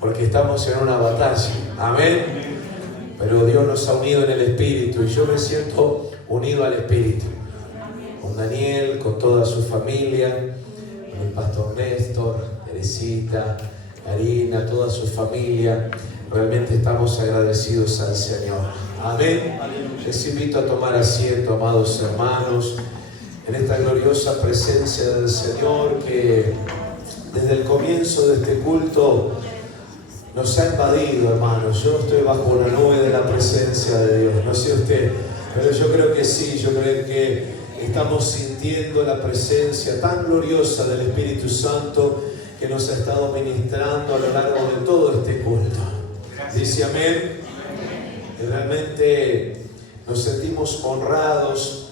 porque estamos en una batalla. Amén. Pero Dios nos ha unido en el Espíritu y yo me siento unido al Espíritu. Con Daniel, con toda su familia, con el pastor Néstor, Teresita, Karina, toda su familia. Realmente estamos agradecidos al Señor. Amén. Les invito a tomar asiento, amados hermanos, en esta gloriosa presencia del Señor que desde el comienzo de este culto nos ha invadido, hermanos. Yo estoy bajo la nube de la presencia de Dios, no sé usted, pero yo creo que sí, yo creo que estamos sintiendo la presencia tan gloriosa del Espíritu Santo que nos ha estado ministrando a lo largo de todo este culto. Dice amén. Y realmente nos sentimos honrados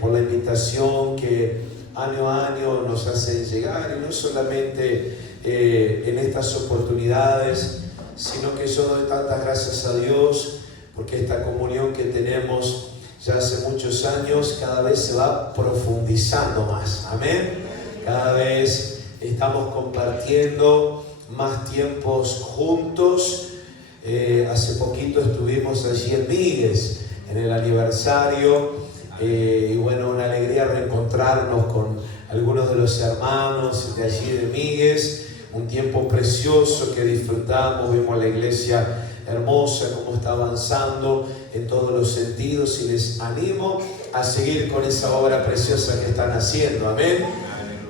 por la invitación que año a año nos hacen llegar, y no solamente en estas oportunidades, sino que yo doy tantas gracias a Dios porque esta comunión que tenemos ya hace muchos años cada vez se va profundizando más. Amén. Cada vez estamos compartiendo más tiempos juntos. Hace poquito estuvimos allí en Míguez en el aniversario. Y bueno, una alegría reencontrarnos con algunos de los hermanos de allí de Míguez. Un tiempo precioso que disfrutamos, vimos la iglesia hermosa, cómo está avanzando en todos los sentidos, y les animo a seguir con esa obra preciosa que están haciendo. Amén.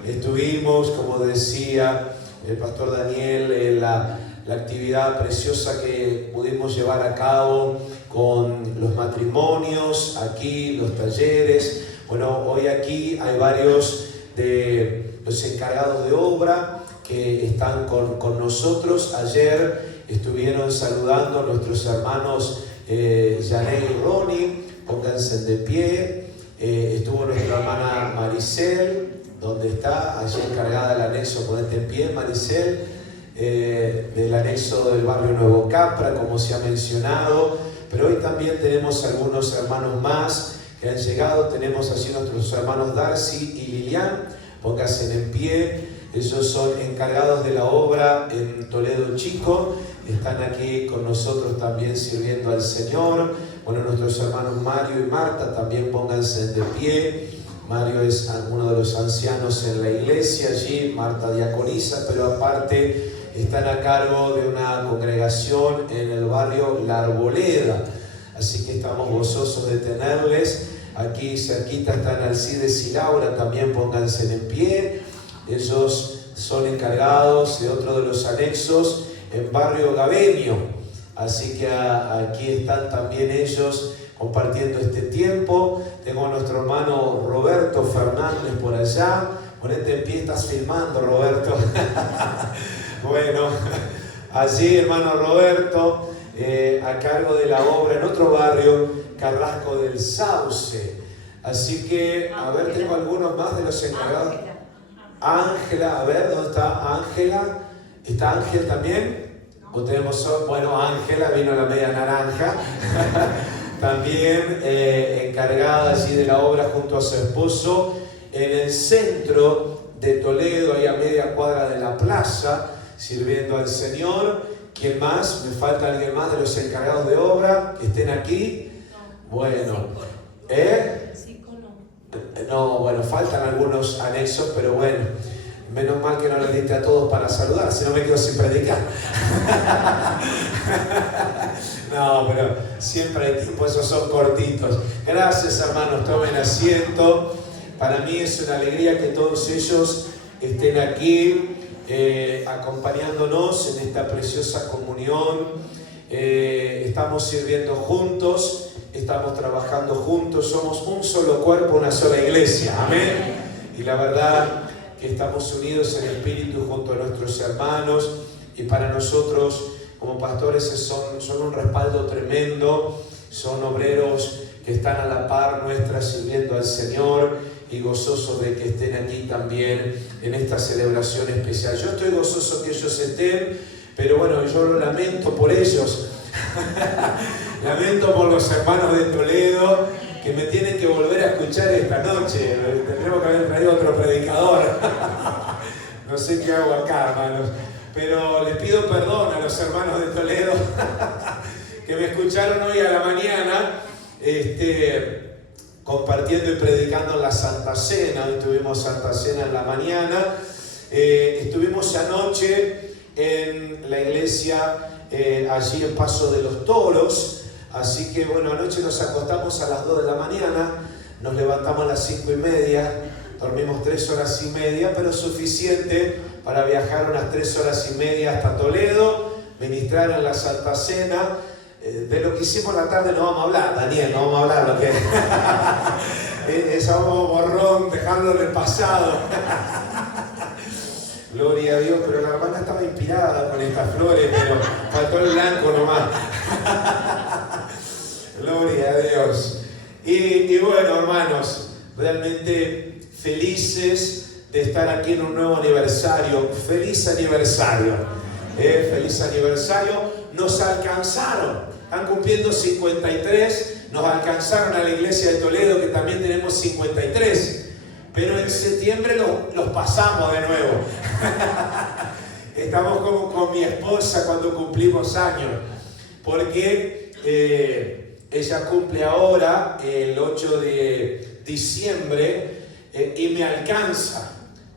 Estuvimos, como decía el pastor Daniel, la actividad preciosa que pudimos llevar a cabo con los matrimonios, aquí los talleres. Bueno, hoy aquí hay varios de los encargados de obra que están con nosotros. Ayer estuvieron saludando a nuestros hermanos Janet y Ronnie, pónganse de pie. Estuvo nuestra hermana Maricel, ¿dónde está? Allí encargada del anexo, ponete en pie, Maricel, del anexo del barrio Nuevo Capra, como se ha mencionado. Pero hoy también tenemos algunos hermanos más que han llegado. Tenemos así nuestros hermanos Darcy y Lilian, pónganse en pie. Ellos son encargados de la obra en Toledo Chico, están aquí con nosotros también sirviendo al Señor. Bueno, nuestros hermanos Mario y Marta también pónganse de pie. Mario es uno de los ancianos en la iglesia allí, Marta diaconiza, pero aparte están a cargo de una congregación en el barrio La Arboleda. Así que estamos gozosos de tenerles. Aquí cerquita están Alcides y Laura, también pónganse en pie. Ellos son encargados de otro de los anexos en barrio Gabenio. Así que aquí están también ellos compartiendo este tiempo. Tengo a nuestro hermano Roberto Fernández por allá. Ponete en pie, estás filmando, Roberto. Bueno, allí hermano Roberto, a cargo de la obra en otro barrio, Carrasco del Sauce. Así que, a ver, tengo algunos más de los encargados. Ángela, a ver, ¿dónde está Ángela? ¿Está Ángel también? ¿O tenemos, bueno, Ángela vino la media naranja. También encargada allí de la obra junto a su esposo en el centro de Toledo, ahí a media cuadra de la plaza, sirviendo al Señor. ¿Quién más? ¿Me falta alguien más de los encargados de obra que estén aquí? Bueno, no, bueno, faltan algunos anexos, pero bueno, menos mal que no les diste a todos para saludar, si no me quedo sin predicar. No, pero siempre hay tiempo, esos son cortitos. Gracias, hermanos, tomen asiento. Para mí es una alegría que todos ellos estén aquí acompañándonos en esta preciosa comunión. Estamos sirviendo juntos, estamos trabajando juntos, somos un solo cuerpo, una sola iglesia. Amén. Y la verdad que estamos unidos en espíritu junto a nuestros hermanos, y para nosotros como pastores son un respaldo tremendo. Son obreros que están a la par nuestra sirviendo al Señor, y gozosos de que estén aquí también en esta celebración especial. Yo estoy gozoso que ellos estén, pero bueno, yo lo lamento por ellos. Lamento por los hermanos de Toledo que me tienen que volver a escuchar esta noche. Tendremos que haber traído otro predicador. No sé qué hago acá, hermanos. Pero les pido perdón a los hermanos de Toledo que me escucharon hoy a la mañana compartiendo y predicando en la Santa Cena. Hoy tuvimos Santa Cena en la mañana. Estuvimos anoche en la iglesia allí en Paso de los Toros. Así que bueno, anoche nos acostamos a las 2 de la mañana, nos levantamos a las 5:30, dormimos 3 horas y media, pero suficiente para viajar unas 3 horas y media hasta Toledo, ministrar en la Santa Cena. De lo que hicimos la tarde no vamos a hablar, Daniel, no vamos a hablar lo que es borrón, dejarlo en el pasado. Gloria a Dios, pero la hermana estaba inspirada con estas flores, pero faltó el blanco nomás. Gloria a Dios. Y bueno, hermanos, realmente felices de estar aquí en un nuevo aniversario. ¡Feliz aniversario! ¡Feliz aniversario! Nos alcanzaron, están cumpliendo 53, nos alcanzaron a la iglesia de Toledo, que también tenemos 53. Pero en septiembre los pasamos de nuevo. Estamos como con mi esposa cuando cumplimos años, porque ella cumple ahora el 8 de diciembre y me alcanza.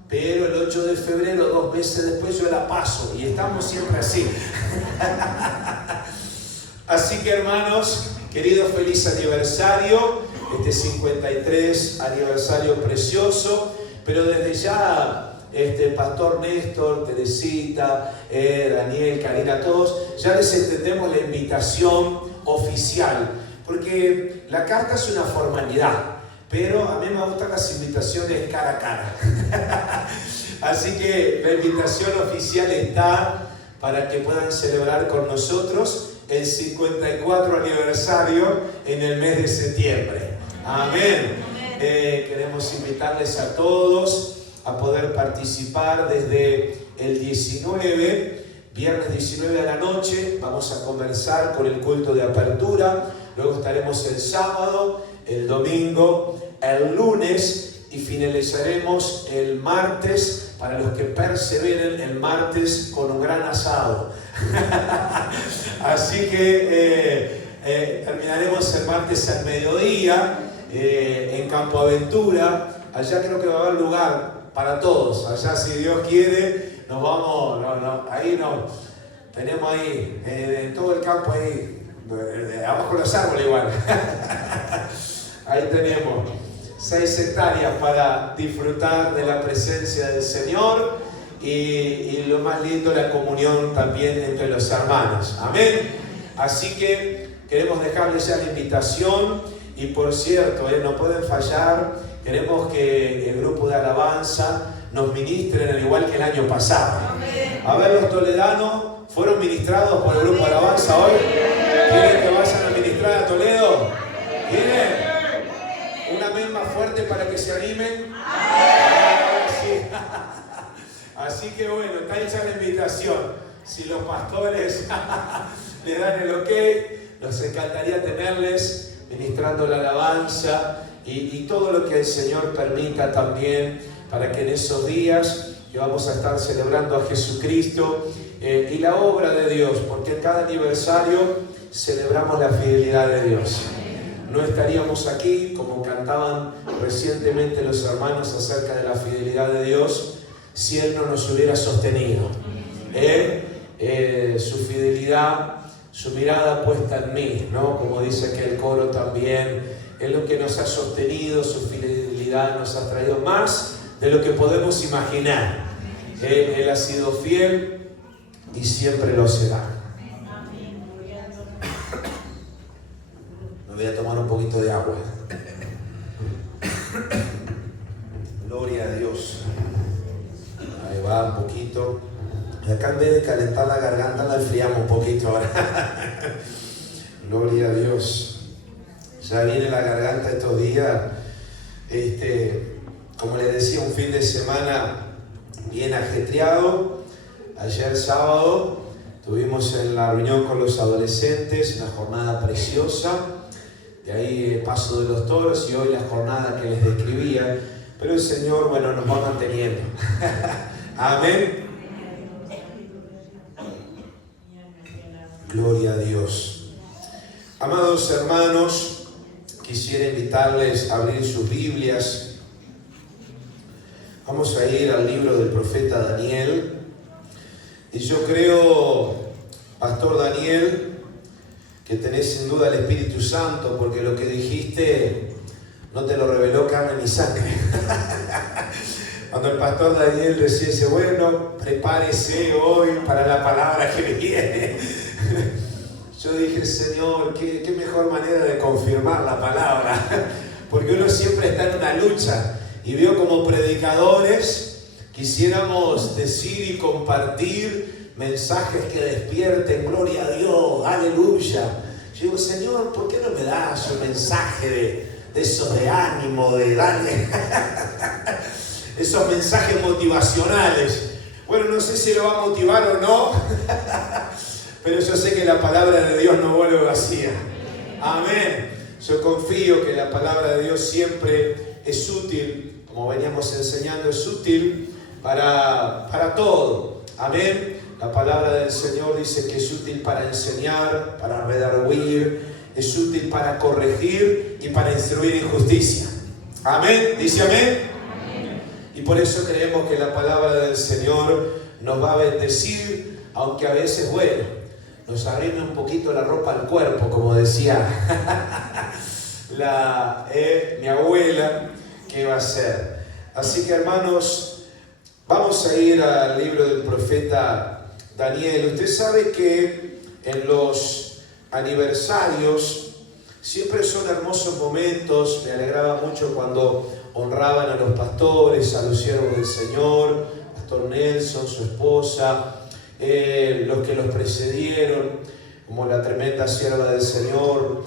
Pero el 8 de febrero, 2 meses después, yo la paso y estamos siempre así. Así que hermanos, querido, feliz aniversario. 53 aniversario precioso, pero desde ya Pastor Néstor, Teresita, Daniel, Karina, todos, ya les extendemos la invitación oficial, porque la carta es una formalidad, pero a mí me gustan las invitaciones cara a cara. Así que la invitación oficial está para que puedan celebrar con nosotros el 54 aniversario en el mes de septiembre. Amén. Queremos invitarles a todos a poder participar desde el 19, viernes 19 de la noche. Vamos a conversar con el culto de apertura. Luego estaremos el sábado, el domingo, el lunes y finalizaremos el martes, para los que perseveren, el martes con un gran asado. Así que terminaremos el martes al mediodía en Campo Aventura. Allá creo que va a haber lugar para todos. Allá, si Dios quiere, nos vamos, ahí nos tenemos ahí, en todo el campo ahí, abajo de los árboles igual. Ahí tenemos 6 hectáreas para disfrutar de la presencia del Señor y lo más lindo, la comunión también entre los hermanos. Amén. Así que queremos dejarles ya la invitación y, por cierto, no pueden fallar. Queremos que el grupo de alabanza nos ministren al igual que el año pasado. Amén. A ver, los toledanos fueron ministrados por el grupo de alabanza hoy. ¿Quieren que vayan a ministrar a Toledo? ¿Quieren? Un amén más fuerte para que se animen. Sí. Así que bueno, está hecha la invitación. Si los pastores le dan el ok, nos encantaría tenerles ministrando la alabanza y todo lo que el Señor permita también, para que en esos días que vamos a estar celebrando a Jesucristo y la obra de Dios, porque en cada aniversario celebramos la fidelidad de Dios. No estaríamos aquí, como cantaban recientemente los hermanos acerca de la fidelidad de Dios, si Él no nos hubiera sostenido. Su fidelidad, su mirada puesta en mí, ¿no? Como dice aquel coro también, es lo que nos ha sostenido, su fidelidad nos ha traído más de lo que podemos imaginar. Él ha sido fiel y siempre lo será. Me voy a tomar un poquito de agua. Gloria a Dios. Ahí va un poquito. Y acá en vez de calentar la garganta la enfriamos un poquito ahora. Gloria a Dios. Ya viene la garganta estos días. Como les decía, un fin de semana bien ajetreado. Ayer sábado estuvimos en la reunión con los adolescentes, una jornada preciosa. De ahí Paso de los Toros y hoy la jornada que les describía. Pero el Señor, bueno, nos va manteniendo. Amén. Gloria a Dios. Amados hermanos, quisiera invitarles a abrir sus Biblias. Vamos a ir al libro del profeta Daniel. Y yo creo, Pastor Daniel, que tenés sin duda el Espíritu Santo, porque lo que dijiste no te lo reveló carne ni sangre. Cuando el Pastor Daniel decía, bueno, prepárese hoy para la palabra que viene. Yo dije, Señor, qué mejor manera de confirmar la palabra. Porque uno siempre está en una lucha. Y veo como predicadores quisiéramos decir y compartir mensajes que despierten, gloria a Dios, aleluya. Yo digo, Señor, ¿por qué no me das un mensaje de esos de ánimo, de darle esos mensajes motivacionales? Bueno, no sé si lo va a motivar o no, pero yo sé que la palabra de Dios no vuelve vacía. Amén. Yo confío que la palabra de Dios siempre es útil, como veníamos enseñando, es útil para todo. Amén. La palabra del Señor dice que es útil para enseñar, para redarguir, es útil para corregir y para instruir en justicia. Amén. Dice amén. Amén. Y por eso creemos que la palabra del Señor nos va a bendecir, aunque a veces, bueno, nos arrime un poquito la ropa al cuerpo, como decía mi abuela, ¿qué va a hacer? Así que, hermanos, vamos a ir al libro del profeta Daniel. Usted sabe que en los aniversarios siempre son hermosos momentos. Me alegraba mucho cuando honraban a los pastores, a los siervos del Señor, Pastor Nelson, su esposa, los que los precedieron, como la tremenda sierva del Señor,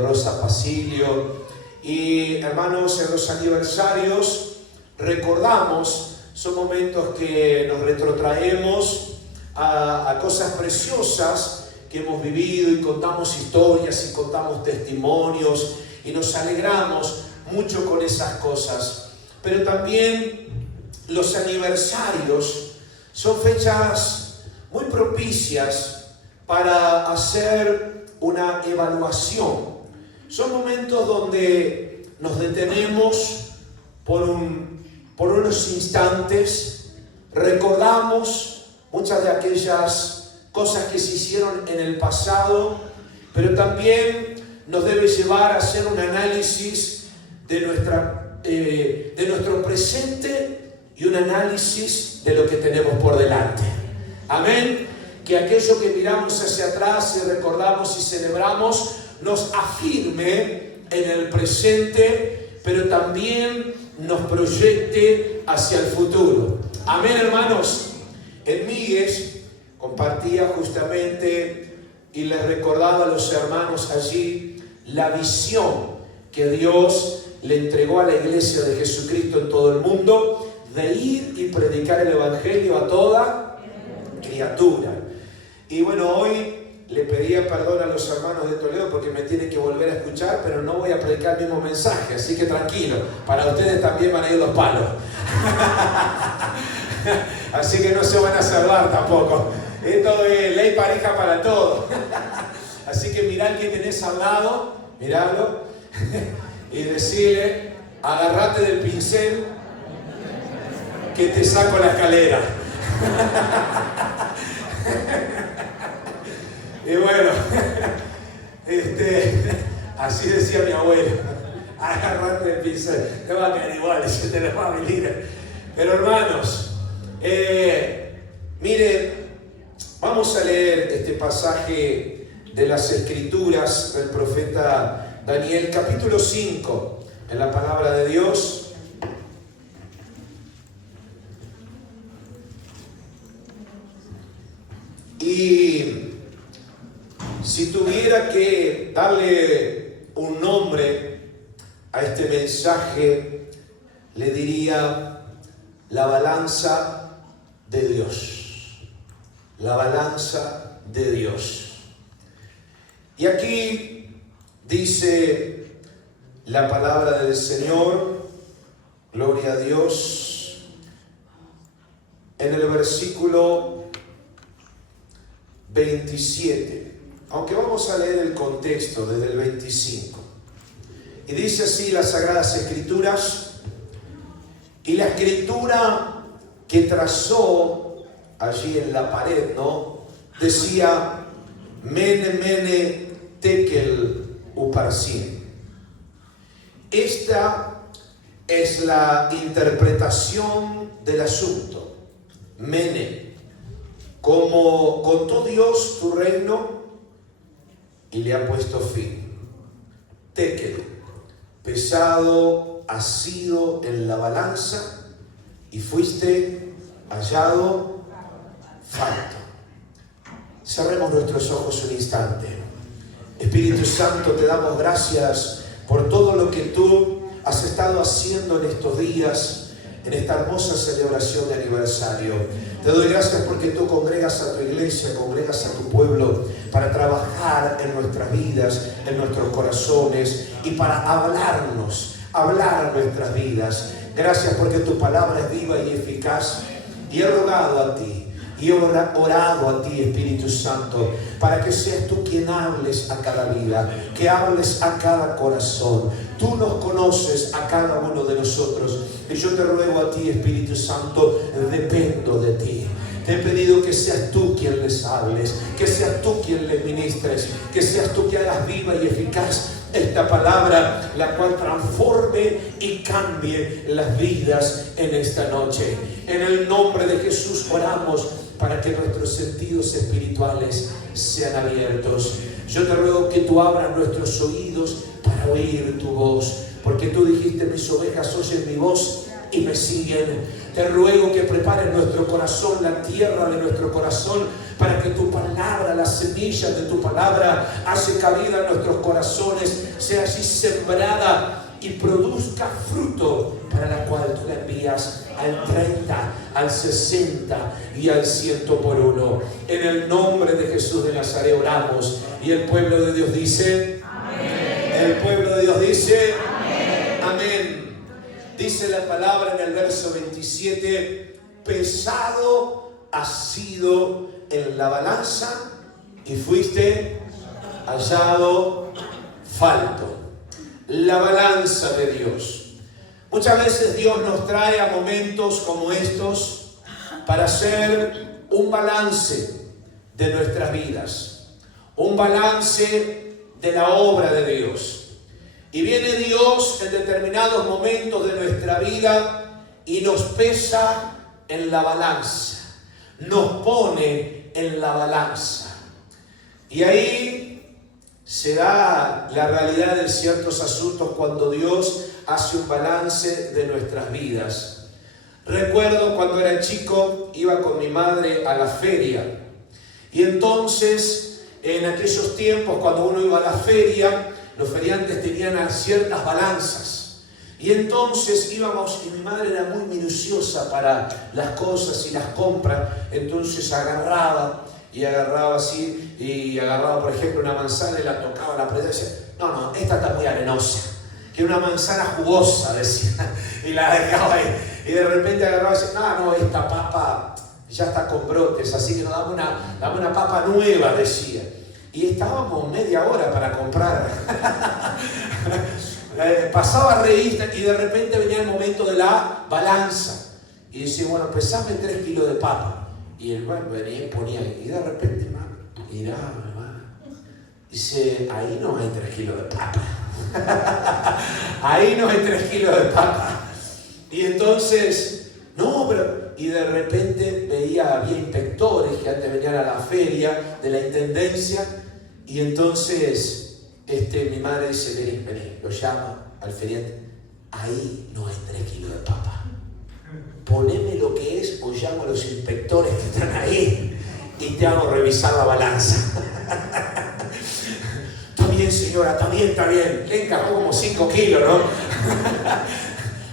Rosa Pasilio. Y hermanos, en los aniversarios recordamos, son momentos que nos retrotraemos a cosas preciosas que hemos vivido y contamos historias y contamos testimonios y nos alegramos mucho con esas cosas. Pero también los aniversarios son fechas muy propicias para hacer una evaluación. Son momentos donde nos detenemos por unos instantes, recordamos muchas de aquellas cosas que se hicieron en el pasado, pero también nos debe llevar a hacer un análisis de nuestro presente y un análisis de lo que tenemos por delante. Amén. Que aquello que miramos hacia atrás y recordamos y celebramos nos afirme en el presente, pero también nos proyecte hacia el futuro. Amén, hermanos. En Míguez compartía justamente y les recordaba a los hermanos allí la visión que Dios le entregó a la iglesia de Jesucristo en todo el mundo, de ir y predicar el evangelio a toda criatura. Y bueno, hoy le pedía perdón a los hermanos de Toledo porque me tienen que volver a escuchar, pero no voy a predicar el mismo mensaje, así que tranquilo, para ustedes también van a ir los palos. Así que no se van a salvar tampoco. Esto es ley pareja para todos. Así que mirá al que tenés al lado, miralo, y decirle, agárrate del pincel que te saco la escalera. Y bueno, así decía mi abuelo, agárrate del pincel, te va a caer igual, se te lo va a venir. Pero hermanos, miren, vamos a leer este pasaje de las Escrituras del profeta Daniel, capítulo 5, en la palabra de Dios. Y si tuviera que darle un nombre a este mensaje, le diría la balanza de Dios. La balanza de Dios. Y aquí dice la palabra del Señor, gloria a Dios, en el versículo 27. aunque vamos a leer el contexto desde el 25. Y dice así las Sagradas Escrituras: y la escritura que trazó allí en la pared, ¿no?, decía: Mene, Mene, Tekel, Uparsin. Esta es la interpretación del asunto. Mene, como contó Dios tu reino y le ha puesto fin. Tekel, pesado has sido en la balanza y fuiste hallado falto. Cerremos nuestros ojos un instante. Espíritu Santo, te damos gracias por todo lo que tú has estado haciendo en estos días, en esta hermosa celebración de aniversario. Te doy gracias porque tú congregas a tu iglesia, congregas a tu pueblo para trabajar en nuestras vidas, en nuestros corazones y para hablar nuestras vidas. Gracias porque tu palabra es viva y eficaz. Y he rogado a ti, y he orado a ti, Espíritu Santo, para que seas tú quien hables a cada vida, que hables a cada corazón. Tú nos conoces a cada uno de nosotros. Y yo te ruego a ti, Espíritu Santo, dependo de ti. Te he pedido que seas tú quien les hables, que seas tú quien les ministres, que seas tú quien hagas viva y eficaz esta palabra, la cual transforme y cambie las vidas en esta noche. En el nombre de Jesús oramos para que nuestros sentidos espirituales sean abiertos. Yo te ruego que tú abras nuestros oídos para oír tu voz, porque tú dijiste: mis ovejas oyen mi voz y me siguen. Te ruego que prepares nuestro corazón, la tierra de nuestro corazón, para que tu palabra, las semillas de tu palabra, hace cabida en nuestros corazones, sea así sembrada y produzca fruto, para la cual tú la envías al 30, al 60 y al 100 por uno. En el nombre de Jesús de Nazaret oramos, y el pueblo de Dios dice: amén. El pueblo de Dios dice: amén. Amén. Dice la palabra en el verso 27: pesado has sido en la balanza y fuiste hallado falto. La balanza de Dios. Muchas veces Dios nos trae a momentos como estos para hacer un balance de nuestras vidas, un balance de la obra de Dios. Y viene Dios en determinados momentos de nuestra vida y nos pesa en la balanza, nos pone en la balanza. Y ahí se da la realidad de ciertos asuntos cuando Dios hace un balance de nuestras vidas. Recuerdo cuando era chico, iba con mi madre a la feria. Y entonces, en aquellos tiempos, cuando uno iba a la feria, los feriantes tenían ciertas balanzas. Y entonces íbamos, y mi madre era muy minuciosa para las cosas y las compras. Entonces agarraba así, y agarraba, por ejemplo, una manzana y la tocaba, la prendía y decía: no, esta está muy arenosa, que una manzana jugosa, decía, y la dejaba ahí. Y de repente agarraba y decía: no, esta papa ya está con brotes, así que no, dame una papa nueva, decía. Y estábamos media hora para comprar. Pasaba revista y de repente venía el momento de la balanza. Y decía: bueno, pesame 3 kilos de papa. Y el hermano venía y ponía, y de repente, hermano, dice: ahí no hay 3 kilos de papa. Ahí no hay 3 kilos de papa. Y entonces, y de repente había inspectores que antes venían a la feria de la intendencia. Y entonces mi madre dice: vení, lo llama al feriante: ahí no hay 3 kilos de papa. Poneme lo que es, o llamo a los inspectores que están ahí y te hago revisar la balanza. Está bien, señora, está bien. Le encajó como 5 kilos, ¿no?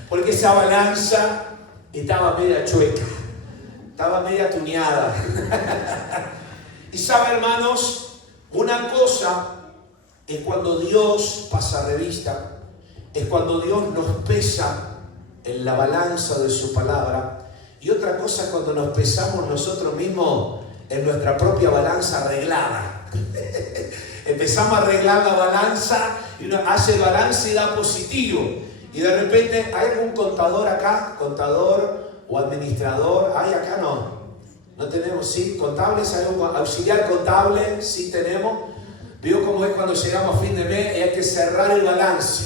Porque esa balanza estaba media chueca, estaba media tuneada. Y sabe, hermanos, una cosa es cuando Dios pasa revista, es cuando Dios nos pesa en la balanza de su palabra, y otra cosa es cuando nos pesamos nosotros mismos en nuestra propia balanza arreglada. Empezamos a arreglar la balanza y uno hace el balance y da positivo. Y de repente, ¿hay algún contador acá? ¿Contador o administrador? ¿Hay acá? No tenemos, ¿sí? ¿Contables? ¿Hay un auxiliar contable? Sí tenemos. Veo cómo es cuando llegamos a fin de mes y hay que cerrar el balance.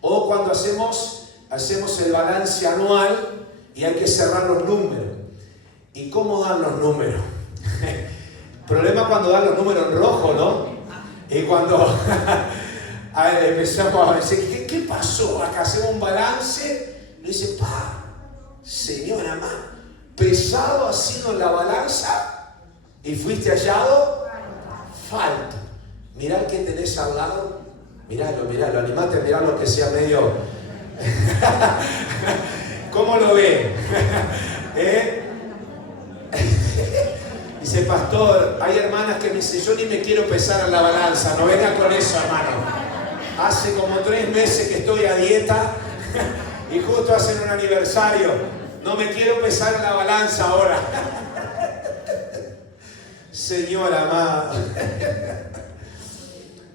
O cuando hacemos el balance anual y hay que cerrar los números. ¿Y cómo dan los números? Problema cuando dan los números en rojo, ¿no? Y cuando empezamos a decir, ¿qué pasó? Acá hacemos un balance. Y dice, señora, pesado ha sido en la balanza y fuiste hallado falto. Mirá el que tenés al lado. Miralo, animate a mirarlo que sea medio. ¿Cómo lo ve? Dice, pastor, hay hermanas que me dicen, yo ni me quiero pesar en la balanza, no venga con eso, hermano. Hace como 3 meses que estoy a dieta y justo hacen un aniversario. No me quiero pesar en la balanza ahora. Señora amada.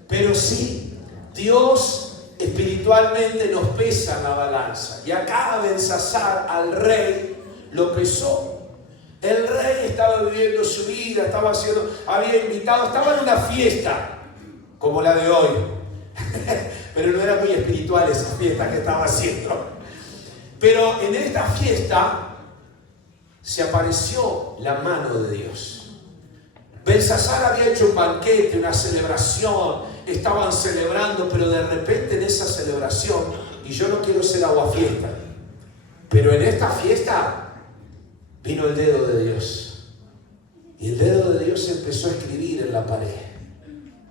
Pero sí, Dios espiritualmente nos pesa en la balanza. Y acá Belsasar al rey lo pesó. El rey estaba viviendo su vida, había invitado, estaba en una fiesta como la de hoy. Pero no era muy espiritual esa fiesta que estaba haciendo. Pero en esta fiesta se apareció la mano de Dios. Belsasar había hecho un banquete, una celebración, estaban celebrando, pero de repente en esa celebración, y yo no quiero ser aguafiesta, pero en esta fiesta vino el dedo de Dios. Y el dedo de Dios empezó a escribir en la pared.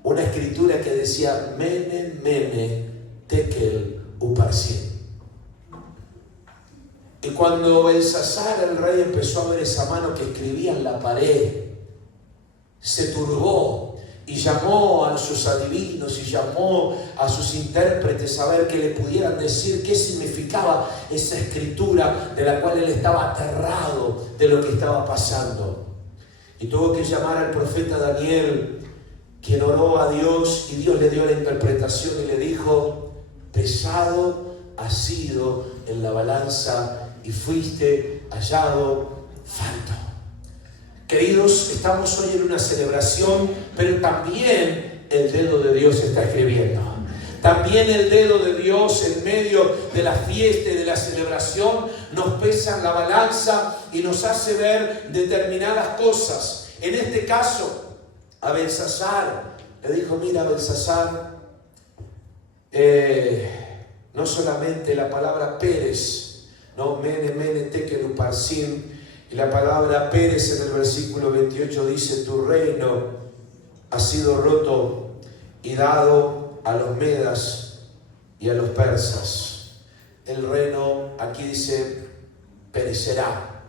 Una escritura que decía, Mene, Mene, Tekel, Uparsin. Y cuando Belsasar, el rey, empezó a ver esa mano que escribía en la pared, se turbó y llamó a sus adivinos y llamó a sus intérpretes a ver que le pudieran decir qué significaba esa escritura de la cual él estaba aterrado de lo que estaba pasando. Y tuvo que llamar al profeta Daniel, quien oró a Dios y Dios le dio la interpretación y le dijo, pesado has sido en la balanza y fuiste hallado falto. Queridos, estamos hoy en una celebración, pero también el dedo de Dios está escribiendo. También el dedo de Dios en medio de la fiesta y de la celebración nos pesa en la balanza y nos hace ver determinadas cosas. En este caso, a Belsasar le dijo, mira Belsasar, no solamente la palabra Pérez, no, Mene, Mene, Tekel, Uparsin, y la palabra Pérez en el versículo 28 dice, tu reino ha sido roto y dado a los medas y a los persas. El reino, aquí dice, perecerá.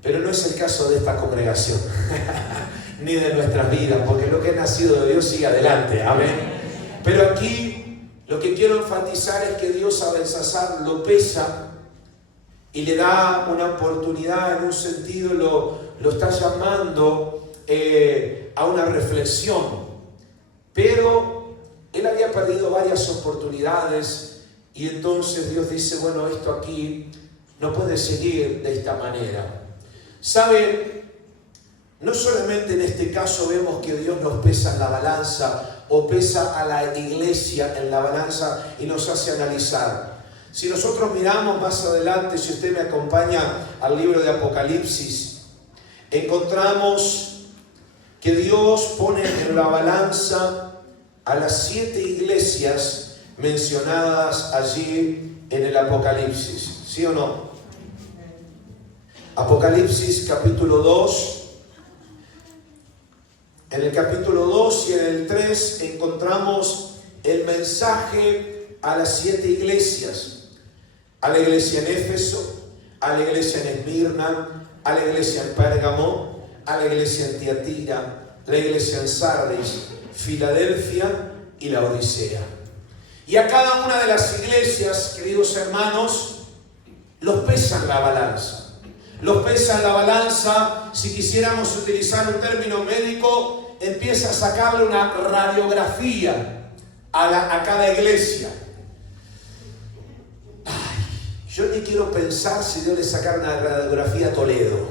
Pero no es el caso de esta congregación, ni de nuestras vidas, porque lo que es nacido de Dios sigue adelante, amén. Pero aquí lo que quiero enfatizar es que Dios a Belsasar lo pesa y le da una oportunidad, en un sentido lo está llamando a una reflexión. Pero él había perdido varias oportunidades y entonces Dios dice, bueno, esto aquí no puede seguir de esta manera. ¿Sabe? No solamente en este caso vemos que Dios nos pesa en la balanza o pesa a la iglesia en la balanza y nos hace analizar. Si nosotros miramos más adelante, si usted me acompaña al libro de Apocalipsis, encontramos que Dios pone en la balanza a las 7 iglesias mencionadas allí en el Apocalipsis. ¿Sí o no? Apocalipsis capítulo 2. En el capítulo 2 y en el 3 encontramos el mensaje a las 7 iglesias. A la iglesia en Éfeso, a la iglesia en Esmirna, a la iglesia en Pérgamo, a la iglesia en Tiatira, la iglesia en Sardis, Filadelfia y la Odisea. Y a cada una de las iglesias, queridos hermanos, los pesa en la balanza. los pesa en la balanza, si quisiéramos utilizar un término médico, empieza a sacarle una radiografía a cada iglesia. Ay, yo ni quiero pensar si Dios le sacara una radiografía a Toledo.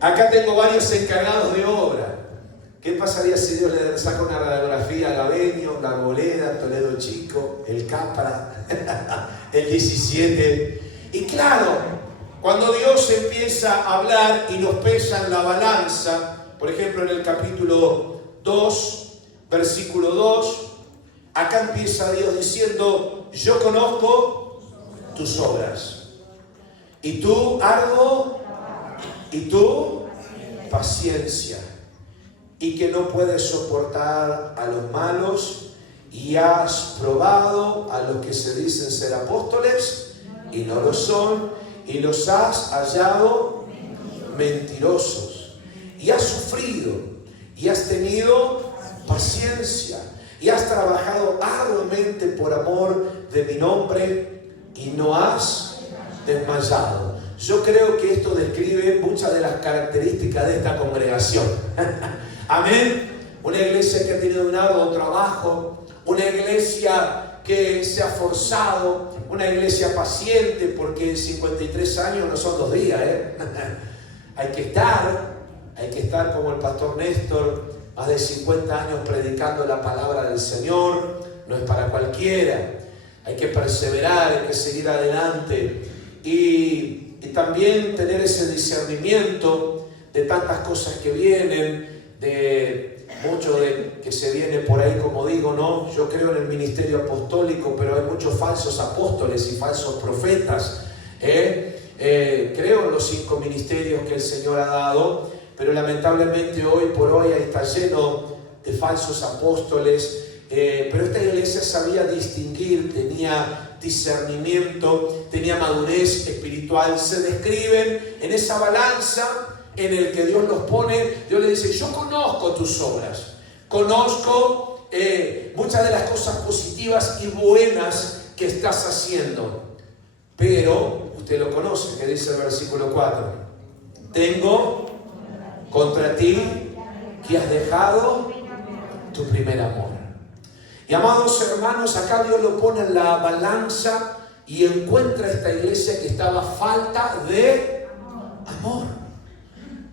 Acá tengo varios encargados de obra. ¿Qué pasaría si Dios le saca una radiografía a Gabeño, La Arboleda, Toledo Chico, el Capra, el 17? Y claro, cuando Dios empieza a hablar y nos pesa en la balanza, por ejemplo en el capítulo 2, versículo 2, acá empieza Dios diciendo: yo conozco tus obras, y tú arduo, y tú paciencia, y que no puedes soportar a los malos, y has probado a los que se dicen ser apóstoles y no lo son, y los has hallado mentirosos, y has sufrido, y has tenido paciencia, y has trabajado arduamente por amor de mi nombre, y no has desmayado. Yo creo que esto describe muchas de las características de esta congregación. Amén. Una iglesia que ha tenido un arduo trabajo, una iglesia que se ha forzado, una iglesia paciente, porque 53 años no son 2 días, Hay que estar como el pastor Néstor, más de 50 años predicando la palabra del Señor. No es para cualquiera. Hay que perseverar, hay que seguir adelante y también tener ese discernimiento de tantas cosas que vienen, de mucho de que se viene por ahí, como digo, ¿no? Yo creo en el ministerio apostólico, pero hay muchos falsos apóstoles y falsos profetas. Creo en los 5 ministerios que el Señor ha dado, pero lamentablemente hoy por hoy está lleno de falsos apóstoles. Pero esta iglesia sabía distinguir, tenía discernimiento, tenía madurez espiritual. Se describen en esa balanza en el que Dios los pone. Dios le dice: yo conozco tus obras, conozco muchas de las cosas positivas y buenas que estás haciendo, pero usted lo conoce, que dice el versículo 4: tengo contra ti que has dejado tu primer amor. Y amados hermanos, acá Dios lo pone en la balanza y encuentra esta iglesia que estaba falta de amor.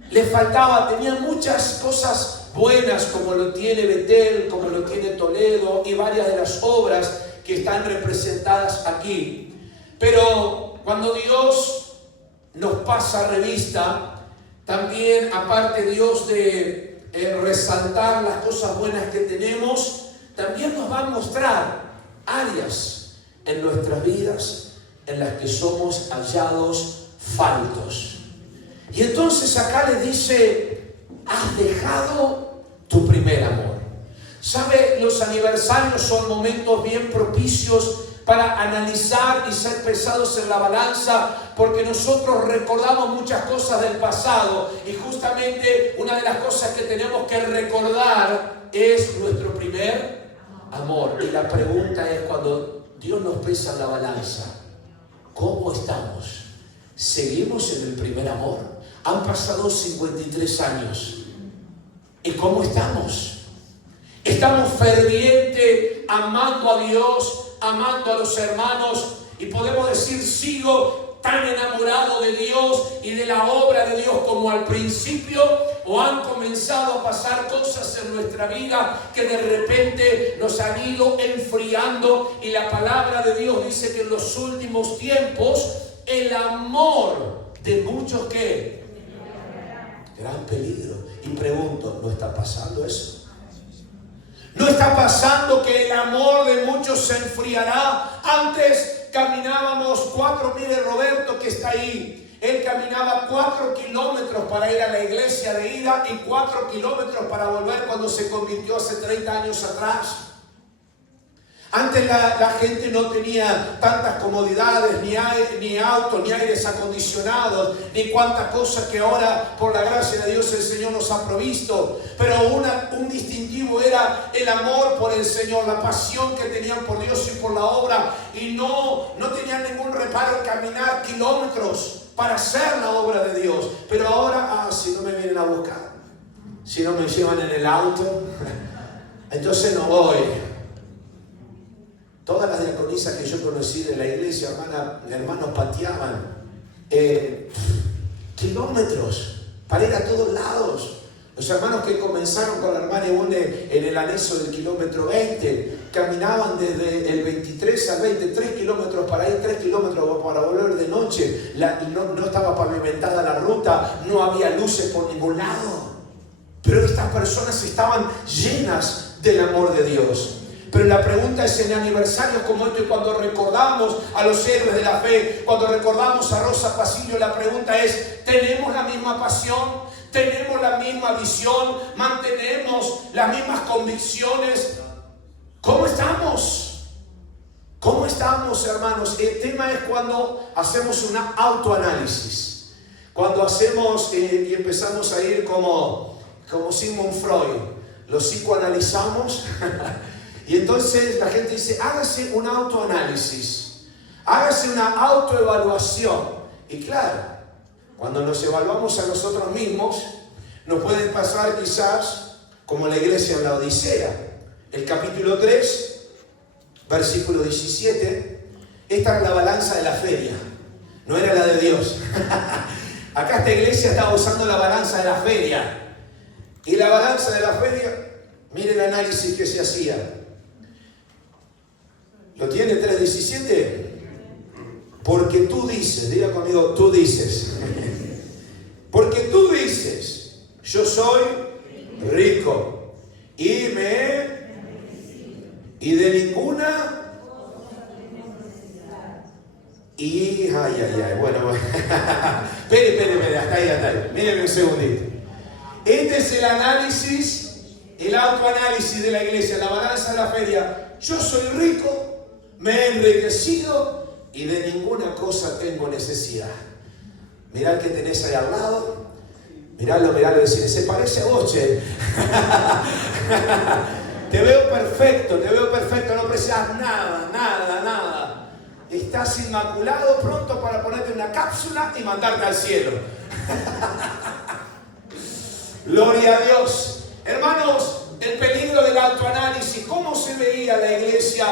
Le faltaba, tenía muchas cosas buenas, como lo tiene Betel, como lo tiene Toledo y varias de las obras que están representadas aquí. Pero cuando Dios nos pasa revista, también aparte Dios de resaltar las cosas buenas que tenemos, también nos va a mostrar áreas en nuestras vidas en las que somos hallados faltos. Y entonces acá le dice: has dejado tu primer amor. ¿Sabe? Los aniversarios son momentos bien propicios para analizar y ser pesados en la balanza, porque nosotros recordamos muchas cosas del pasado, y justamente una de las cosas que tenemos que recordar es nuestro primer amor. Y la pregunta es, cuando Dios nos pesa en la balanza, ¿cómo estamos? ¿Seguimos en el primer amor? Han pasado 53 años. ¿Y cómo estamos? ¿Estamos fervientes, amando a Dios, amando a los hermanos? Y podemos decir: sigo tan enamorado de Dios y de la obra de Dios como al principio. ¿O han comenzado a pasar cosas en nuestra vida que de repente nos han ido enfriando? Y la palabra de Dios dice que en los últimos tiempos el amor de muchos, ¿qué? Gran peligro. Y pregunto, ¿no está pasando eso? ¿No está pasando que el amor de muchos se enfriará? Antes caminábamos mire Roberto que está ahí. Él caminaba 4 kilómetros para ir a la iglesia de ida y 4 kilómetros para volver cuando se convirtió hace 30 años atrás. Antes la gente no tenía tantas comodidades, ni autos, ni aires acondicionados, ni cuantas cosas que ahora, por la gracia de Dios, el Señor nos ha provisto. Pero un distintivo era el amor por el Señor, la pasión que tenían por Dios y por la obra. Y no tenían ningún reparo en caminar kilómetros para hacer la obra de Dios. Pero ahora, si no me vienen a buscar, si no me llevan en el auto, entonces no voy. Todas las diaconisas que yo conocí de la iglesia, hermanos, pateaban kilómetros para ir a todos lados. Los hermanos que comenzaron con la hermana Ivone en el anexo del kilómetro 20, caminaban desde el 23 al 20, 3 kilómetros para ir, 3 kilómetros para volver de noche. No estaba pavimentada la ruta, no había luces por ningún lado. Pero estas personas estaban llenas del amor de Dios. Pero la pregunta es, en aniversarios como este, cuando recordamos a los héroes de la fe, cuando recordamos a Rosa Pasillo, la pregunta es, ¿tenemos la misma pasión? ¿Tenemos la misma visión? ¿Mantenemos las mismas convicciones? ¿Cómo estamos? ¿Cómo estamos, hermanos? El tema es cuando hacemos un autoanálisis. Cuando hacemos y empezamos a ir como Sigmund Freud, lo psicoanalizamos. Y entonces la gente dice, hágase un autoanálisis, hágase una autoevaluación. Y claro, cuando nos evaluamos a nosotros mismos, nos puede pasar quizás como la iglesia en la Odisea. El capítulo 3, versículo 17, esta es la balanza de la feria, no era la de Dios. Acá esta iglesia estaba usando la balanza de la feria. Y la balanza de la feria, mire el análisis que se hacía. ¿Lo tiene 3:17? Porque tú dices, diga conmigo, tú dices. Porque tú dices, yo soy rico y de ninguna bueno. Espere, hasta ahí. Mírenme un segundito. Este es el análisis, el autoanálisis de la iglesia, la balanza de la feria. Yo soy rico, me he enriquecido y de ninguna cosa tengo necesidad. Mirá el que tenés ahí al lado. Miralo, decir, se parece a vos, che. Te veo perfecto, no precisas nada. Estás inmaculado, pronto para ponerte una cápsula y mandarte al cielo. Gloria a Dios. Hermanos, el peligro del autoanálisis. ¿Cómo se veía la iglesia?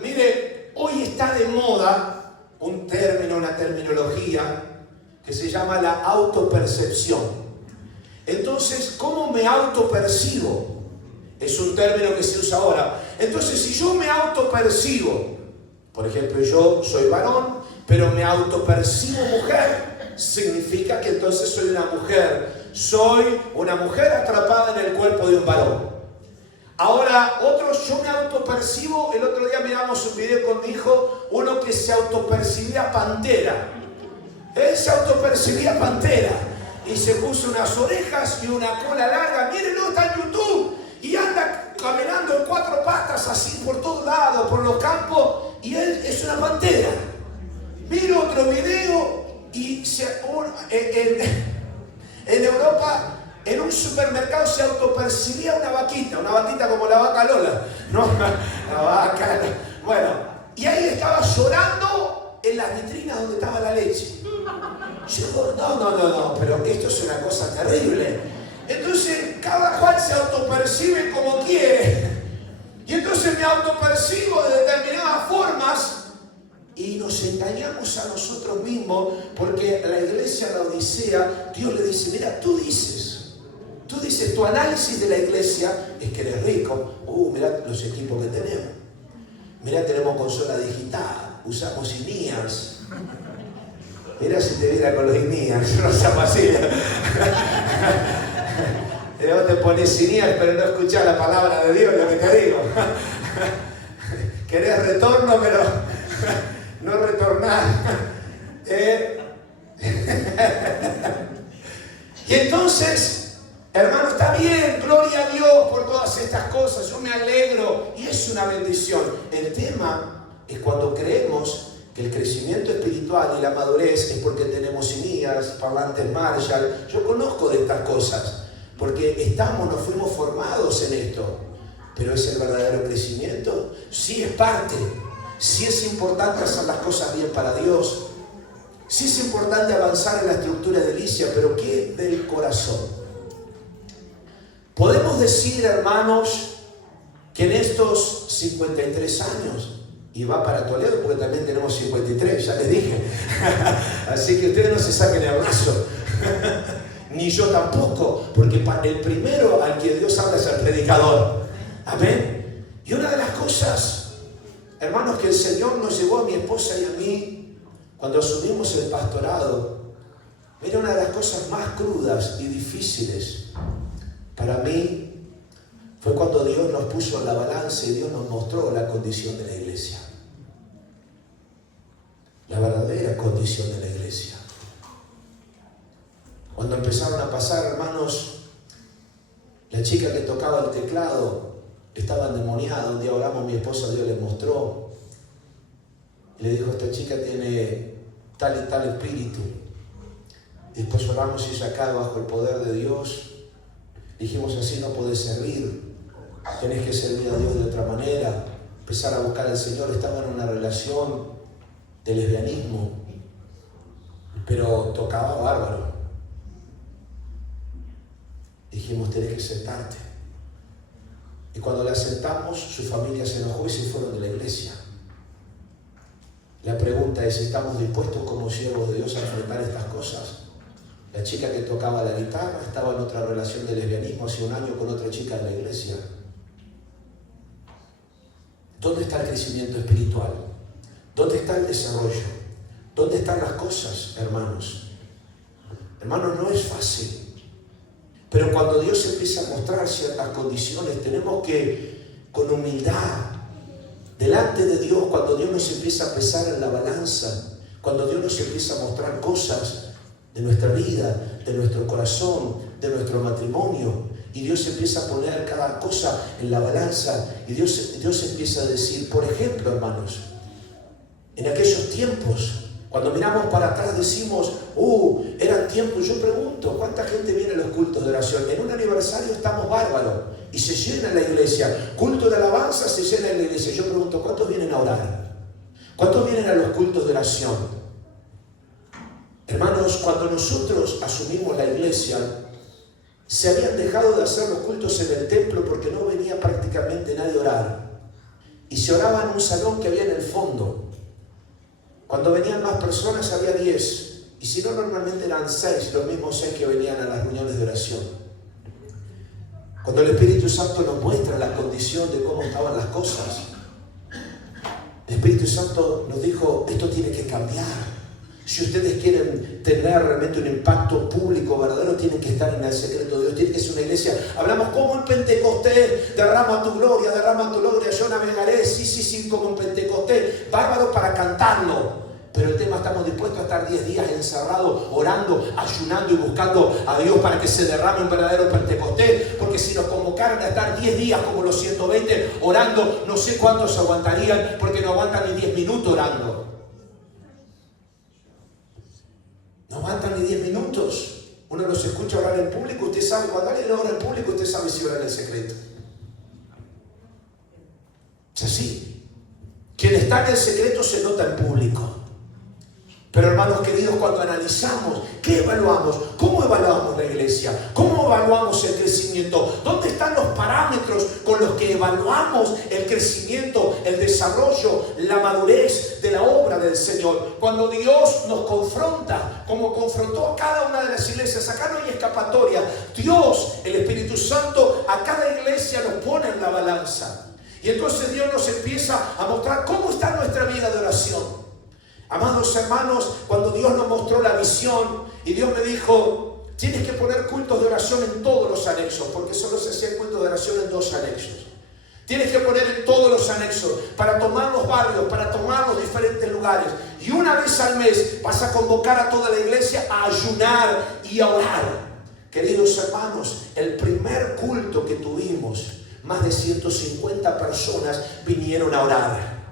Mire, hoy está de moda un término, una terminología que se llama la autopercepción. Entonces, ¿cómo me autopercibo? Es un término que se usa ahora. Entonces, si yo me autopercibo, por ejemplo, yo soy varón, pero me autopercibo mujer, significa que entonces soy una mujer. Soy una mujer atrapada en el cuerpo de un varón. Ahora, otros, yo me autopercibo. El otro día miramos un video con mi hijo, uno que se autopercibía pantera. Él se autopercibía pantera y se puso unas orejas y una cola larga. Mírenlo, está en YouTube. Y anda caminando en 4 patas así por todos lados, por los campos. Y él es una pantera. Miro otro video y en Europa, en un supermercado se autopercibía una vaquita como la vaca Lola. No, la vaca. Bueno, y ahí estaba llorando en las vitrinas donde estaba la leche. Yo, no, pero esto es una cosa terrible. Entonces, cada cual se autopercibe como quiere. Y entonces me autopercibo de determinadas formas. Y nos engañamos a nosotros mismos, porque a la iglesia, a la Odisea, Dios le dice, mira, tú dices, tu análisis de la iglesia es que eres rico. Mira los equipos que tenemos. Mira, tenemos consola digital, usamos INEAS. Mira si te viera con los INEAS, Rosa Pasillo. Vos te pones INEAS, pero no escuchás la palabra de Dios, lo que te digo. Querés retorno, pero no retornar. Y entonces Hermano, está bien, gloria a Dios por todas estas cosas, yo me alegro y es una bendición. El tema es cuando creemos que el crecimiento espiritual y la madurez es porque tenemos sinillas, parlantes Marshall. Yo conozco de estas cosas, porque nos fuimos formados en esto. Pero ¿es el verdadero crecimiento? Sí, es parte. Sí es importante hacer las cosas bien para Dios. Sí es importante avanzar en la estructura edilicia, pero ¿qué del corazón? Podemos decir, hermanos, que en estos 53 años, y va para Toledo porque también tenemos 53, ya les dije. Así que ustedes no se saquen el brazo. Ni yo tampoco, porque el primero al que Dios habla es el predicador. Amén. Y una de las cosas, hermanos, que el Señor nos llevó a mi esposa y a mí cuando asumimos el pastorado, era una de las cosas más crudas y difíciles para mí. Fue cuando Dios nos puso en la balanza y Dios nos mostró la condición de la iglesia. La verdadera condición de la iglesia. Cuando empezaron a pasar, hermanos, la chica que tocaba el teclado estaba endemoniada. Un día oramos, mi esposa, Dios le mostró. Y le dijo, esta chica tiene tal y tal espíritu. Después oramos y ella cae bajo el poder de Dios. Dijimos, así no podés servir. Tenés que servir a Dios de otra manera. Empezar a buscar al Señor. Estaba en una relación de lesbianismo, pero tocaba bárbaro. Dijimos, tenés que sentarte. Y cuando la sentamos, su familia se enojó y se fueron de la iglesia. La pregunta es, ¿estamos dispuestos como siervos de Dios a enfrentar estas cosas? La chica que tocaba la guitarra estaba en otra relación de lesbianismo hace un año con otra chica en la iglesia. ¿Dónde está el crecimiento espiritual? ¿Dónde está el desarrollo? ¿Dónde están las cosas, hermanos? Hermanos, no es fácil. Pero cuando Dios empieza a mostrar ciertas condiciones, tenemos que, con humildad, delante de Dios, cuando Dios nos empieza a pesar en la balanza, cuando Dios nos empieza a mostrar cosas de nuestra vida, de nuestro corazón, de nuestro matrimonio, y Dios empieza a poner cada cosa en la balanza, y Dios empieza a decir, por ejemplo, hermanos, en aquellos tiempos, cuando miramos para atrás decimos, eran tiempos. Yo pregunto, ¿cuánta gente viene a los cultos de oración? En un aniversario estamos bárbaros y se llena la iglesia. Culto de alabanza se llena en la iglesia. Yo pregunto, ¿cuántos vienen a orar? ¿Cuántos vienen a los cultos de oración? Hermanos, cuando nosotros asumimos la iglesia, se habían dejado de hacer los cultos en el templo porque no venía prácticamente nadie a orar. Y se oraba en un salón que había en el fondo. Cuando venían más personas había 10, y si no, normalmente eran 6, los mismos 6 que venían a las reuniones de oración. Cuando el Espíritu Santo nos muestra la condición de cómo estaban las cosas, el Espíritu Santo nos dijo, esto tiene que cambiar. Si ustedes quieren tener realmente un impacto público verdadero, tienen que estar en el secreto de Dios, tiene que ser una iglesia. Hablamos como en Pentecostés, derrama tu gloria, yo navegaré, sí, como en Pentecostés, bárbaro para cantarlo. Pero el tema, estamos dispuestos a estar 10 días encerrados, orando, ayunando y buscando a Dios para que se derrame un verdadero Pentecostés. Porque si nos convocaran a estar 10 días como los 120 orando, no sé cuántos aguantarían, porque no aguantan ni 10 minutos orando. No aguantan ni 10 minutos. Uno los escucha orar en público, usted sabe, cuando alguien ora en público, usted sabe si ora en el secreto. Es así. Quien está en el secreto se nota en público. Pero hermanos queridos, cuando analizamos, ¿qué evaluamos? ¿Cómo evaluamos la iglesia? ¿Cómo evaluamos el crecimiento? ¿Dónde están los parámetros con los que evaluamos el crecimiento, el desarrollo, la madurez de la obra del Señor? Cuando Dios nos confronta, como confrontó a cada una de las iglesias, acá no hay escapatoria. Dios, el Espíritu Santo, a cada iglesia nos pone en la balanza. Y entonces Dios nos empieza a mostrar cómo está nuestra vida de oración. Amados hermanos, cuando Dios nos mostró la visión y Dios me dijo, tienes que poner cultos de oración en todos los anexos, porque solo se hacía cultos de oración en 2 anexos. Tienes que poner en todos los anexos para tomar los barrios, para tomar los diferentes lugares. Y una vez al mes vas a convocar a toda la iglesia a ayunar y a orar. Queridos hermanos, el primer culto que tuvimos, más de 150 personas vinieron a orar.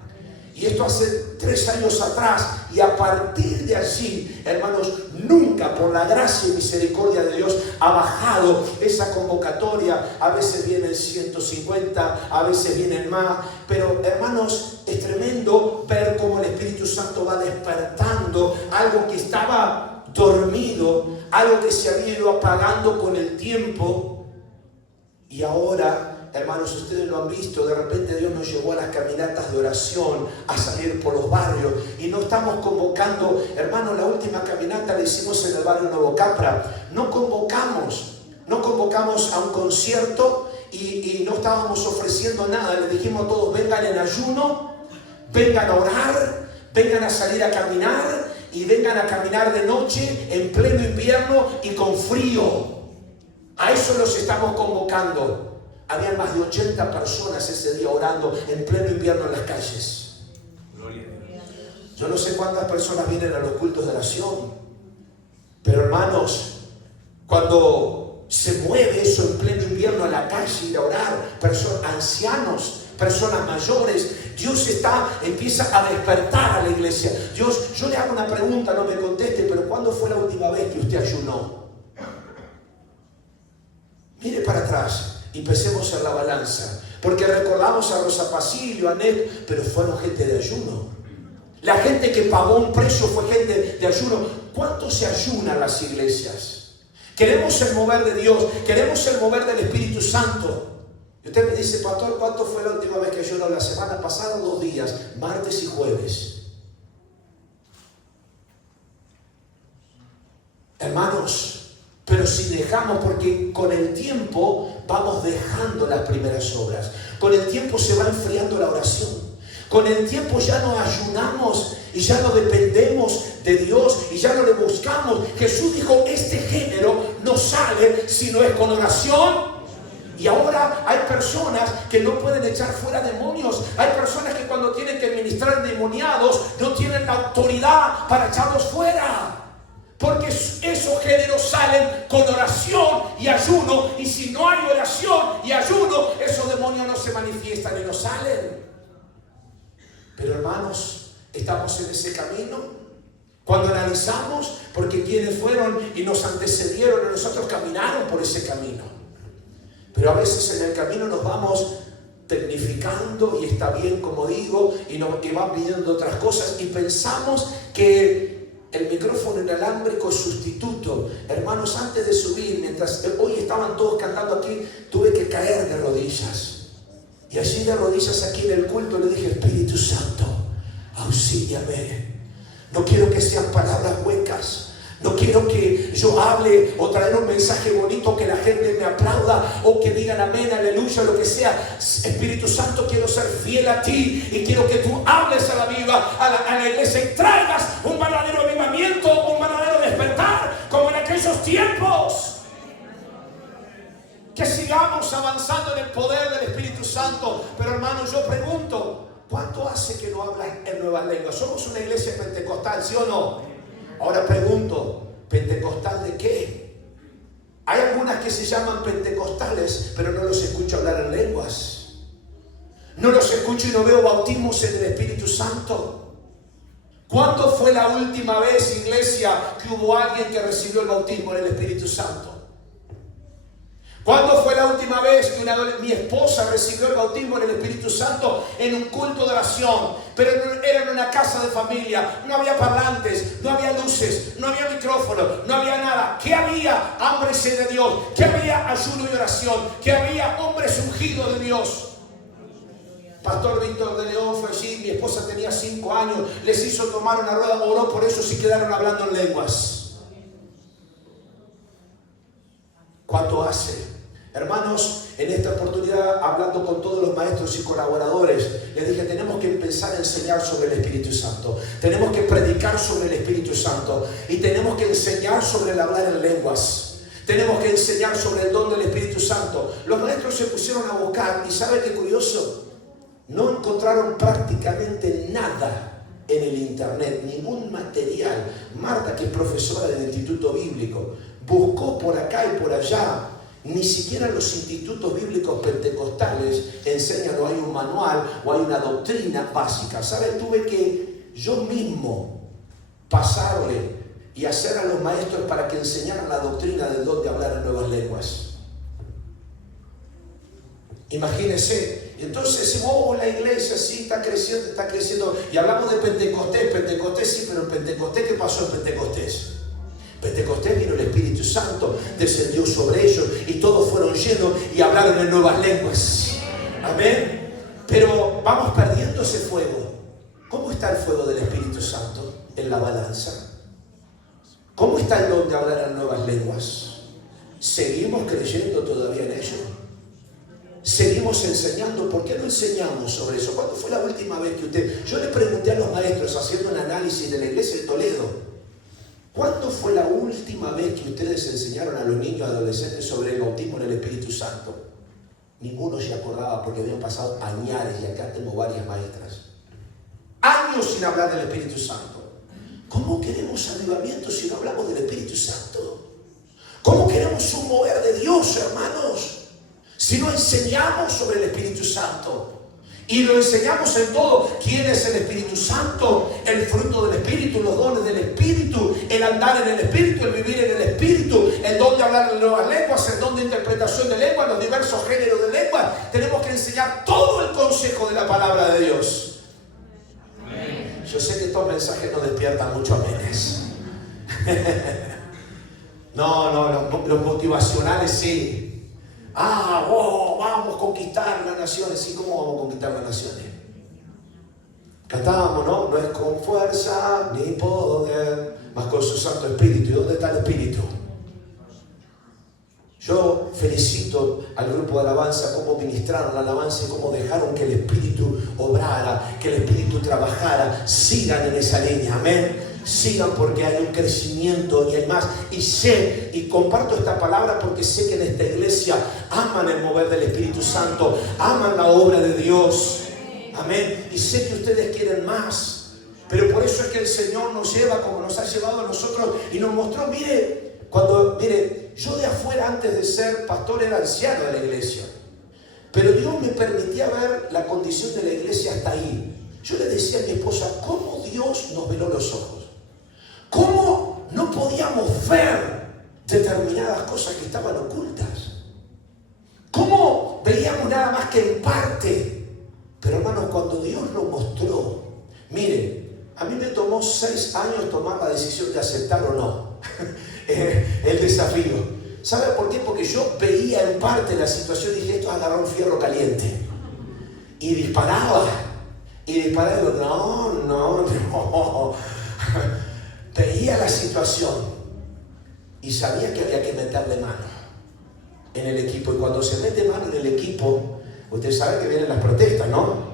Y esto hace 3 años atrás, y a partir de allí, hermanos, nunca, por la gracia y misericordia de Dios, ha bajado esa convocatoria. A veces vienen 150, a veces vienen más, pero hermanos, es tremendo ver cómo el Espíritu Santo va despertando algo que estaba dormido, algo que se había ido apagando con el tiempo. Y ahora, hermanos, ustedes lo han visto, de repente Dios nos llevó a las caminatas de oración, a salir por los barrios, y no estamos convocando. Hermanos, la última caminata la hicimos en el barrio Nuevo Capra. No convocamos a un concierto y no estábamos ofreciendo nada. Le dijimos a todos: vengan en ayuno, vengan a orar, vengan a salir a caminar, y vengan a caminar de noche en pleno invierno y con frío. A eso los estamos convocando. Había más de 80 personas ese día orando en pleno invierno en las calles. Yo no sé cuántas personas vienen a los cultos de oración, pero hermanos, cuando se mueve eso en pleno invierno en la calle, ir a orar, ancianos, personas mayores, Dios empieza a despertar a la iglesia. Yo le hago una pregunta, no me conteste, pero ¿cuándo fue la última vez que usted ayunó? Mire para atrás y pesemos en la balanza, porque recordamos a Rosa Pacilio, a Ned, pero fueron gente de ayuno. La gente que pagó un precio fue gente de ayuno. ¿Cuánto se ayuna en las iglesias? Queremos el mover de Dios, queremos el mover del Espíritu Santo. Y usted me dice: pastor, ¿cuánto fue la última vez que ayunó? La semana pasada, 2 días, martes y jueves. Hermanos, pero si dejamos, porque con el tiempo vamos dejando las primeras obras, con el tiempo se va enfriando la oración, con el tiempo ya no ayunamos y ya no dependemos de Dios y ya no le buscamos. Jesús dijo: este género no sale si no es con oración. Y ahora hay personas que no pueden echar fuera demonios. Hay personas que cuando tienen que ministrar endemoniados no tienen la autoridad para echarlos fuera. Porque esos géneros salen con oración y ayuno. Y si no hay oración y ayuno, esos demonios no se manifiestan y no salen. Pero hermanos, estamos en ese camino. Cuando analizamos, porque quienes fueron y nos antecedieron a nosotros caminaron por ese camino. Pero a veces en el camino nos vamos tecnificando, y está bien, como digo, y van pidiendo otras cosas, y pensamos que el micrófono inalámbrico es sustituto. Hermanos, antes de subir, mientras hoy estaban todos cantando aquí, tuve que caer de rodillas. Y allí de rodillas aquí en el culto le dije: Espíritu Santo, auxíliame. No quiero que sean palabras huecas. No quiero que yo hable o traer un mensaje bonito que la gente me aplauda o que digan amén, aleluya, lo que sea. Espíritu Santo, quiero ser fiel a ti y quiero que tú hables a la viva, a la iglesia, y traigas un verdadero avivamiento, un verdadero despertar, como en aquellos tiempos. Que sigamos avanzando en el poder del Espíritu Santo. Pero hermanos, yo pregunto: ¿cuánto hace que no hablas en nuevas lenguas? Somos una iglesia pentecostal, ¿sí o no? Ahora pregunto: ¿pentecostal de qué? Hay algunas que se llaman pentecostales, pero no los escucho hablar en lenguas. No los escucho y no veo bautismos en el Espíritu Santo. ¿Cuándo fue la última vez, iglesia, que hubo alguien que recibió el bautismo en el Espíritu Santo? ¿Cuándo fue la última vez que mi esposa recibió el bautismo en el Espíritu Santo en un culto de oración? Pero era en una casa de familia, no había parlantes, no había luces, no había micrófono, no había nada. ¿Qué había? Hambre y sed de Dios. ¿Qué había? Ayuno y oración. ¿Qué había? Hombres ungidos de Dios. Pastor Víctor de León fue allí, mi esposa tenía 5 años, les hizo tomar una rueda, oró por eso, sí quedaron hablando en lenguas. ¿Cuánto hace? Hermanos, en esta oportunidad, hablando con todos los maestros y colaboradores, les dije: tenemos que empezar a enseñar sobre el Espíritu Santo, tenemos que predicar sobre el Espíritu Santo, y tenemos que enseñar sobre el hablar en lenguas, tenemos que enseñar sobre el don del Espíritu Santo. Los maestros se pusieron a buscar, y ¿sabe qué curioso? No encontraron prácticamente nada en el internet, ningún material. Marta, que es profesora del Instituto Bíblico, buscó por acá y por allá. Ni siquiera los institutos bíblicos pentecostales enseñan o hay un manual o hay una doctrina básica. ¿Saben? Tuve que yo mismo pasarle y hacer a los maestros para que enseñaran la doctrina del don de hablar en nuevas lenguas. Imagínense. Entonces, la iglesia sí está creciendo. Y hablamos de Pentecostés sí, pero en Pentecostés, ¿qué pasó en Pentecostés? Pentecostés vino el Espíritu Santo, descendió sobre ellos y todos fueron llenos y hablaron en nuevas lenguas. Amén. Pero vamos perdiendo ese fuego. ¿Cómo está el fuego del Espíritu Santo en la balanza? ¿Cómo está el don de hablar en nuevas lenguas? ¿Seguimos creyendo todavía en ello? ¿Seguimos enseñando? ¿Por qué no enseñamos sobre eso? ¿Cuándo fue la última vez que yo le pregunté a los maestros haciendo un análisis de la iglesia de Toledo, ¿cuándo fue la última vez que ustedes enseñaron a los niños y adolescentes sobre el bautismo en el Espíritu Santo? Ninguno se acordaba porque habían pasado años y acá tengo varias maestras. Años sin hablar del Espíritu Santo. ¿Cómo queremos avivamiento si no hablamos del Espíritu Santo? ¿Cómo queremos un mover de Dios, hermanos, si no enseñamos sobre el Espíritu Santo? Y lo enseñamos en todo. ¿Quién es el Espíritu Santo? El fruto del Espíritu, los dones del Espíritu, el andar en el Espíritu, el vivir en el Espíritu, el don de hablar en nuevas lenguas, el don de interpretación de lenguas, los diversos géneros de lenguas. Tenemos que enseñar todo el consejo de la palabra de Dios. Amén. Yo sé que estos mensajes no despiertan mucho amenes. No, los motivacionales sí. Vamos a conquistar las naciones. Sí, ¿cómo vamos a conquistar las naciones? Cantábamos, ¿no? No es con fuerza ni poder, mas con su Santo Espíritu. ¿Y dónde está el Espíritu? Yo felicito al grupo de alabanza cómo ministraron la alabanza y cómo dejaron que el Espíritu obrara, que el Espíritu trabajara. Sigan en esa línea, amén. Sigan porque hay un crecimiento y hay más. Y sé, y comparto esta palabra porque sé que en esta iglesia aman el mover del Espíritu Santo, aman la obra de Dios. Amén. Y sé que ustedes quieren más. Pero por eso es que el Señor nos lleva como nos ha llevado a nosotros y nos mostró, mire, yo de afuera antes de ser pastor era anciano de la iglesia. Pero Dios me permitía ver la condición de la iglesia hasta ahí. Yo le decía a mi esposa, ¿cómo Dios nos veló los ojos? ¿Cómo no podíamos ver determinadas cosas que estaban ocultas? ¿Cómo veíamos nada más que en parte? Pero hermanos, cuando Dios lo mostró, mire, a mí me tomó 6 años tomar la decisión de aceptar o no el desafío. ¿Sabe por qué? Porque yo veía en parte la situación y dije, esto es agarrar un fierro caliente. Y disparaba. Y disparaba, no. Veía la situación y sabía que había que meterle mano en el equipo. Y cuando se mete mano en el equipo, usted sabe que vienen las protestas, ¿no?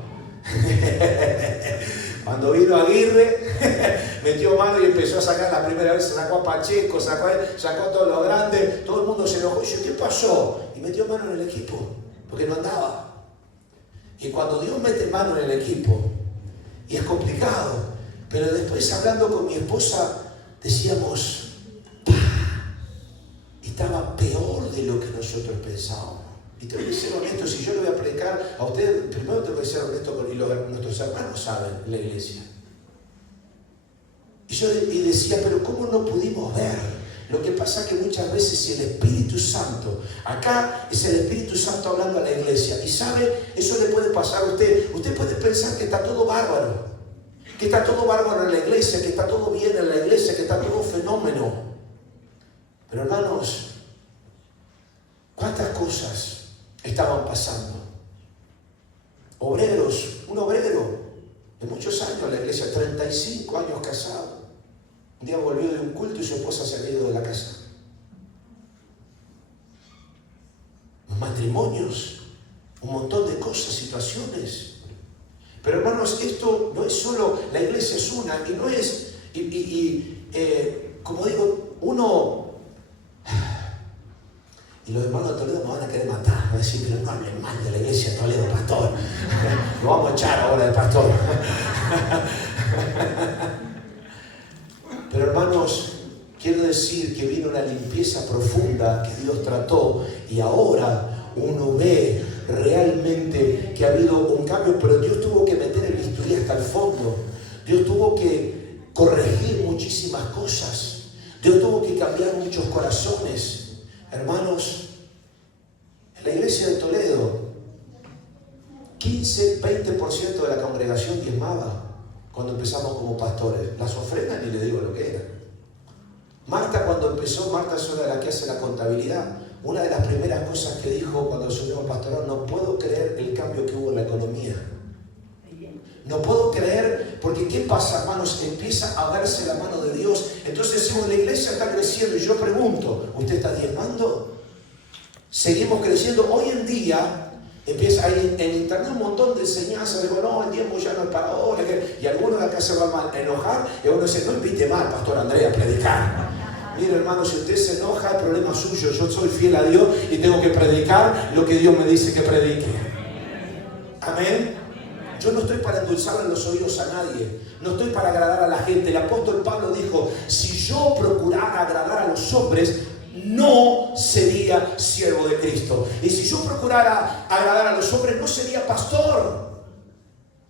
Cuando vino Aguirre, metió mano y empezó a sacar la primera vez, sacó a Pacheco, sacó a todos los grandes, todo el mundo se enojó y dijo, ¿qué pasó? Y metió mano en el equipo, porque no andaba. Y cuando Dios mete mano en el equipo, y es complicado, pero después hablando con mi esposa, decíamos, estaba peor de lo que nosotros pensábamos. Y tengo que ser honesto, si yo le voy a predicar a ustedes, primero tengo que ser honesto con nuestros hermanos saben en la iglesia. Y decía, pero ¿cómo no pudimos ver? Lo que pasa es que muchas veces si el Espíritu Santo, acá es el Espíritu Santo hablando a la iglesia, y sabe, eso le puede pasar a usted. Usted puede pensar que está todo bárbaro, que está todo bárbaro en la iglesia, que está todo bien en la iglesia, que está todo fenómeno. Pero hermanos, ¿cuántas cosas estaban pasando? Obreros, un obrero de muchos años en la iglesia, 35 años casado. Un día volvió de un culto y su esposa se había ido de la casa. Los matrimonios, un montón de cosas, situaciones. Pero hermanos, esto no es solo, la iglesia es una, y no es, como digo, uno, y los hermanos de Toledo me van a querer matar, van a decir, pero no hablen mal de la iglesia de Toledo, pastor, lo vamos a echar ahora del pastor. Pero hermanos, quiero decir que vino una limpieza profunda que Dios trató, y ahora uno ve realmente que ha habido un cambio, pero Dios tuvo que meter el bisturí hasta el fondo. Dios tuvo que corregir muchísimas cosas. Dios tuvo que cambiar muchos corazones. Hermanos, en la iglesia de Toledo, 15-20% de la congregación diezmaba cuando empezamos como pastores. Las ofrendas ni le digo lo que era. Marta, cuando empezó, Marta es una de las que hace la contabilidad. Una de las primeras cosas que dijo cuando asumimos pastoral: no puedo creer el cambio que hubo en la economía. No puedo creer, porque ¿qué pasa, hermanos? Empieza a verse la mano de Dios. Entonces decimos, la iglesia está creciendo, y yo pregunto, ¿usted está diezmando? Seguimos creciendo. Hoy en día empieza hay en internet un montón de enseñanzas. Digo, no, el tiempo ya no es para ahora. Y algunos de acá se van a enojar, y uno dice, no invite más al pastor Andrés a predicar. Mire, hermano, si usted se enoja, el problema es suyo. Yo soy fiel a Dios y tengo que predicar lo que Dios me dice que predique. Amén. Yo no estoy para endulzarle los oídos a nadie. No estoy para agradar a la gente. El apóstol Pablo dijo, si yo procurara agradar a los hombres, no sería siervo de Cristo. Y si yo procurara agradar a los hombres, no sería pastor.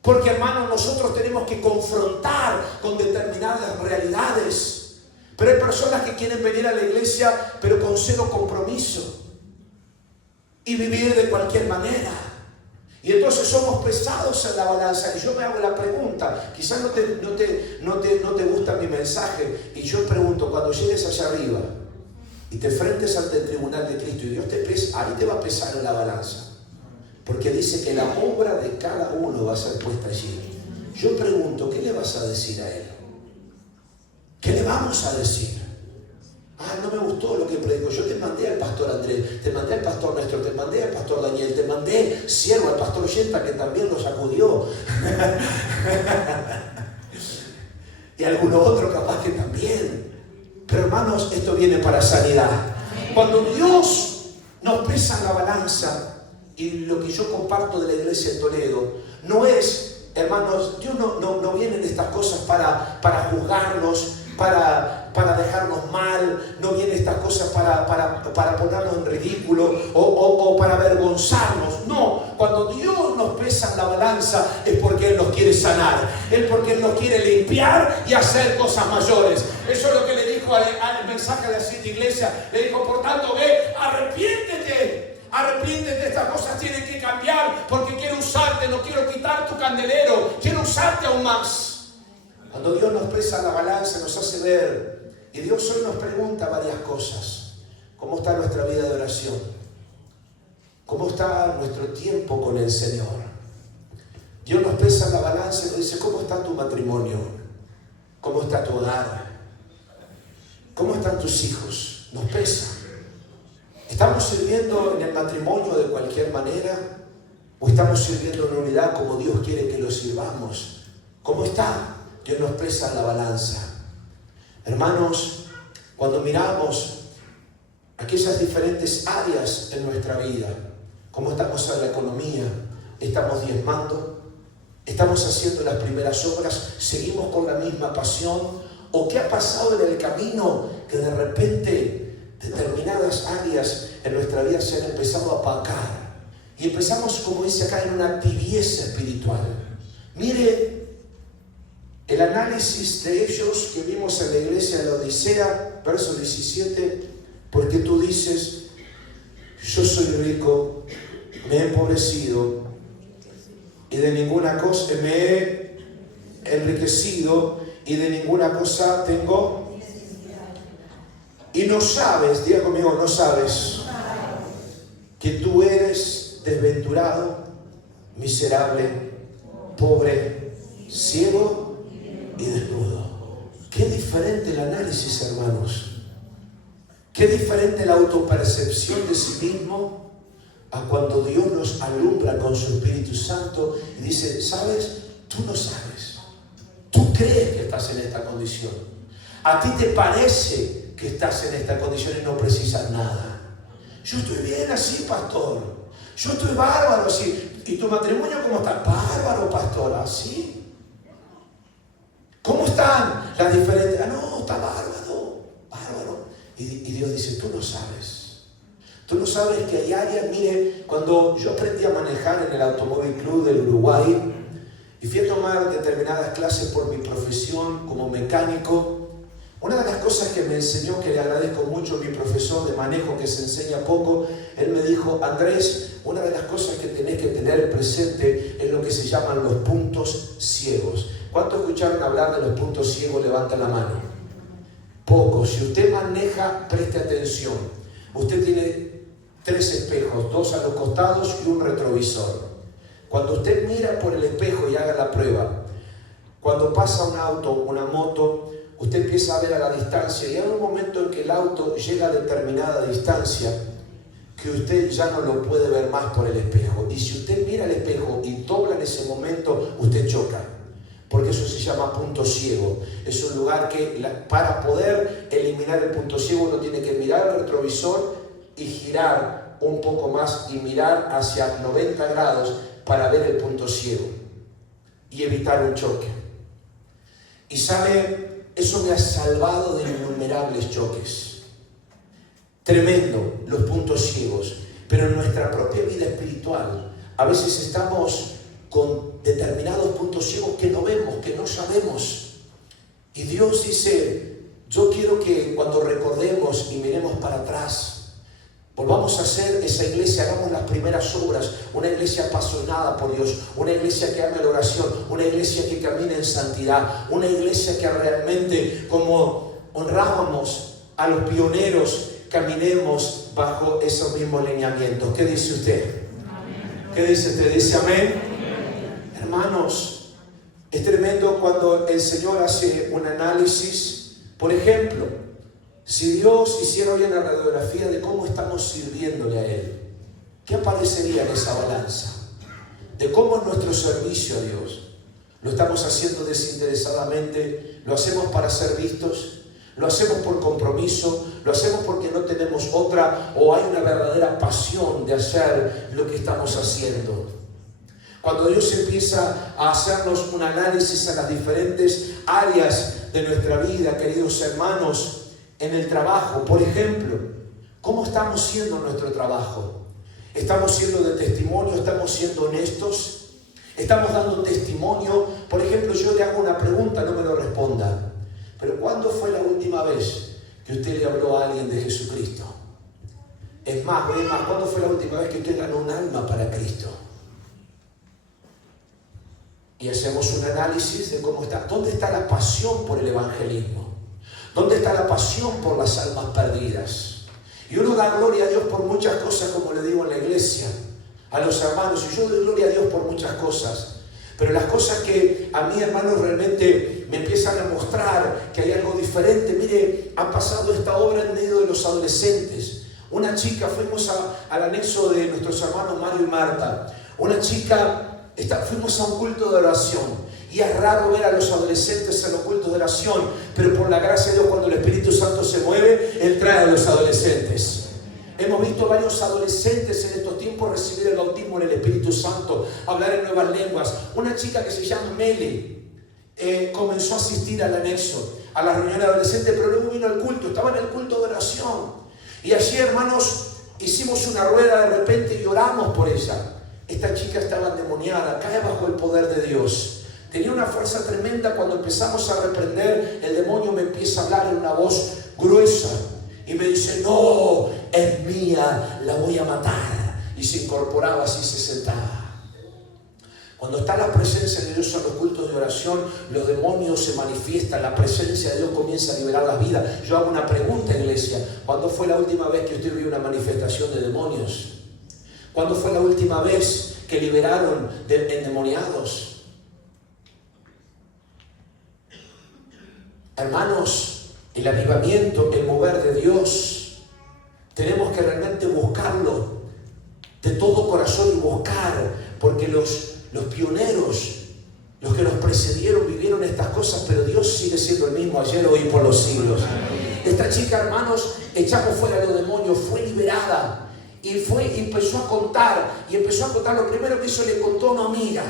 Porque, hermano, nosotros tenemos que confrontar con determinadas realidades. Pero hay personas que quieren venir a la iglesia, pero con cero compromiso, y vivir de cualquier manera. Y entonces somos pesados en la balanza. Y yo me hago la pregunta, quizás no te gusta mi mensaje, y yo pregunto, cuando llegues allá arriba y te enfrentes ante el tribunal de Cristo y Dios te pesa, ahí te va a pesar en la balanza, porque dice que la obra de cada uno va a ser puesta allí. Yo pregunto, ¿qué le vas a decir a Él? ¿Qué le vamos a decir? No me gustó lo que predicó. Yo te mandé al pastor Andrés, te mandé al pastor Néstor, te mandé al pastor Daniel, te mandé siervo al pastor Yenta, que también lo sacudió. Y alguno otro capaz que también. Pero, hermanos, esto viene para sanidad. Cuando Dios nos pesa en la balanza, y lo que yo comparto de la iglesia de Toledo, no es, hermanos, Dios no viene en estas cosas para juzgarnos, para dejarnos mal. No viene estas cosas para ponernos en ridículo o para avergonzarnos. No, cuando Dios nos pesa en la balanza es porque Él nos quiere sanar, es porque Él nos quiere limpiar y hacer cosas mayores. Eso es lo que le dijo al mensaje de la Santa Iglesia. Le dijo, por tanto, ve, arrepiéntete, estas cosas tienen que cambiar, porque quiero usarte, no quiero quitar tu candelero, quiero usarte aún más. Cuando Dios nos pesa la balanza, nos hace ver, y Dios hoy nos pregunta varias cosas. ¿Cómo está nuestra vida de oración? ¿Cómo está nuestro tiempo con el Señor? Dios nos pesa la balanza y nos dice, ¿cómo está tu matrimonio? ¿Cómo está tu hogar? ¿Cómo están tus hijos? Nos pesa. ¿Estamos sirviendo en el matrimonio de cualquier manera? ¿O estamos sirviendo en unidad como Dios quiere que lo sirvamos? ¿Cómo está? Dios nos pesa la balanza. Hermanos, cuando miramos aquellas diferentes áreas en nuestra vida, cómo estamos en la economía, estamos diezmando, estamos haciendo las primeras obras, seguimos con la misma pasión, o qué ha pasado en el camino que de repente determinadas áreas en nuestra vida se han empezado a opacar y empezamos, como dice acá, en una tibieza espiritual. Mire el análisis de ellos que vimos en la iglesia de la Odisea, verso 17, porque tú dices, yo soy rico, me he empobrecido y de ninguna cosa me he enriquecido y de ninguna cosa tengo. Y no sabes, diga conmigo, no sabes que tú eres desventurado, miserable, pobre, ciego y desnudo. Qué diferente el análisis, hermanos. Qué diferente la autopercepción de sí mismo a cuando Dios nos alumbra con su Espíritu Santo y dice, ¿sabes? Tú no sabes. Tú crees que estás en esta condición. A ti te parece que estás en esta condición y no precisas nada. Yo estoy bien así, pastor. Yo estoy bárbaro así. ¿Y tu matrimonio cómo está? Bárbaro, pastor. ¿Así? ¿Cómo están las diferentes? No, está bárbaro. Bárbaro. Y Dios dice, tú no sabes. Tú no sabes que hay áreas, mire, cuando yo aprendí a manejar en el Automóvil Club del Uruguay y fui a tomar determinadas clases por mi profesión como mecánico, una de las cosas que me enseñó, que le agradezco mucho a mi profesor de manejo, que se enseña poco, él me dijo, Andrés, una de las cosas que tenés que tener presente es lo que se llaman los puntos ciegos. ¿Cuántos escucharon hablar de los puntos ciegos? Levanten la mano. Pocos. Si usted maneja, preste atención. Usted tiene 3 espejos, 2 a los costados y un retrovisor. Cuando usted mira por el espejo y haga la prueba, cuando pasa un auto, una moto, usted empieza a ver a la distancia y hay un momento en que el auto llega a determinada distancia que usted ya no lo puede ver más por el espejo. Y si usted mira el espejo y dobla en ese momento, usted choca. Porque eso se llama punto ciego. Es un lugar que para poder eliminar el punto ciego uno tiene que mirar el retrovisor y girar un poco más y mirar hacia 90 grados para ver el punto ciego y evitar un choque. Y sabe, eso me ha salvado de innumerables choques. Tremendo los puntos ciegos. Pero en nuestra propia vida espiritual a veces estamos con determinados puntos ciegos que no vemos, que no sabemos. Y Dios dice, yo quiero que cuando recordemos y miremos para atrás, volvamos a hacer esa iglesia, hagamos las primeras obras, una iglesia apasionada por Dios, una iglesia que ame la oración, una iglesia que camine en santidad, una iglesia que realmente, como honrábamos a los pioneros, caminemos bajo esos mismos lineamientos. ¿Qué dice usted? Amén. ¿Qué dice usted? ¿Dice amén? Hermanos, es tremendo cuando el Señor hace un análisis. Por ejemplo, si Dios hiciera hoy una radiografía de cómo estamos sirviéndole a Él, ¿qué aparecería en esa balanza? De cómo es nuestro servicio a Dios. ¿Lo estamos haciendo desinteresadamente? ¿Lo hacemos para ser vistos? ¿Lo hacemos por compromiso? ¿Lo hacemos porque no tenemos otra? ¿O hay una verdadera pasión de hacer lo que estamos haciendo? Cuando Dios empieza a hacernos un análisis a las diferentes áreas de nuestra vida, queridos hermanos, en el trabajo, por ejemplo, ¿cómo estamos siendo en nuestro trabajo? ¿Estamos siendo de testimonio? ¿Estamos siendo honestos? ¿Estamos dando testimonio? Por ejemplo, yo le hago una pregunta, no me lo responda. Pero ¿cuándo fue la última vez que usted le habló a alguien de Jesucristo? Es más, ¿cuándo fue la última vez que usted ganó un alma para Cristo? Y hacemos un análisis de cómo está. ¿Dónde está la pasión por el evangelismo? ¿Dónde está la pasión por las almas perdidas? Y uno da gloria a Dios por muchas cosas, como le digo en la iglesia, a los hermanos. Y yo doy gloria a Dios por muchas cosas. Pero las cosas que a mí, hermanos, realmente me empiezan a mostrar que hay algo diferente. Mire, ha pasado esta obra en medio de los adolescentes. Una chica, fuimos al anexo de nuestros hermanos Mario y Marta. Una chica... fuimos a un culto de oración y es raro ver a los adolescentes en los cultos de oración, pero por la gracia de Dios, cuando el Espíritu Santo se mueve, Él trae a los adolescentes. Hemos visto varios adolescentes en estos tiempos recibir el bautismo en el Espíritu Santo, hablar en nuevas lenguas. Una chica que se llama Meli comenzó a asistir al anexo, a la reunión de adolescentes, pero luego vino al culto, estaba en el culto de oración. Y allí, hermanos, hicimos una rueda de repente y oramos por ella. Esta chica estaba endemoniada, cae bajo el poder de Dios. Tenía una fuerza tremenda. Cuando empezamos a reprender, el demonio me empieza a hablar en una voz gruesa y me dice, no, es mía, la voy a matar. Y se incorporaba así, se sentaba. Cuando está la presencia de Dios en los cultos de oración, los demonios se manifiestan, la presencia de Dios comienza a liberar las vidas. Yo hago una pregunta, iglesia: ¿cuándo fue la última vez que usted vio una manifestación de demonios? ¿Cuándo fue la última vez que liberaron de endemoniados? Hermanos, el avivamiento, el mover de Dios, tenemos que realmente buscarlo de todo corazón y buscar, porque los pioneros, los que nos precedieron, vivieron estas cosas, pero Dios sigue siendo el mismo ayer, hoy y por los siglos. Esta chica, hermanos, echamos fuera a los demonios, fue liberada. Y empezó a contar, lo primero que hizo, le contó a una amiga.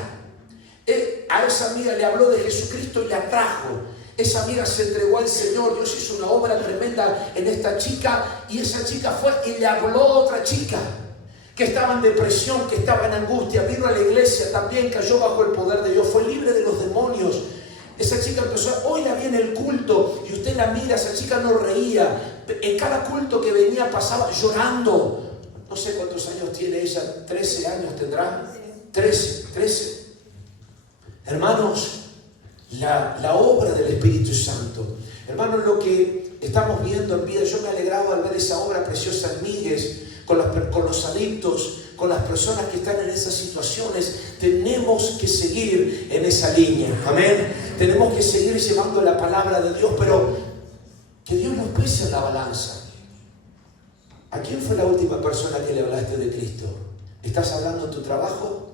A esa amiga le habló de Jesucristo y la trajo. Esa amiga se entregó al Señor. Dios hizo una obra tremenda en esta chica, y esa chica fue y le habló a otra chica que estaba en depresión, que estaba en angustia. Vino a la iglesia también, cayó bajo el poder de Dios, fue libre de los demonios. Esa chica empezó, hoy la vi en el culto, y usted la mira, esa chica no reía. En cada culto que venía pasaba llorando. No sé cuántos años tiene ella, 13 años tendrá. 13. Hermanos, la obra del Espíritu Santo. Hermanos, lo que estamos viendo en vida, yo me alegraba al ver esa obra preciosa en Migues, con los adictos, con las personas que están en esas situaciones. Tenemos que seguir en esa línea, amén. Tenemos que seguir llevando la palabra de Dios, pero que Dios nos pese en la balanza. ¿A quién fue la última persona que le hablaste de Cristo? ¿Estás hablando en tu trabajo?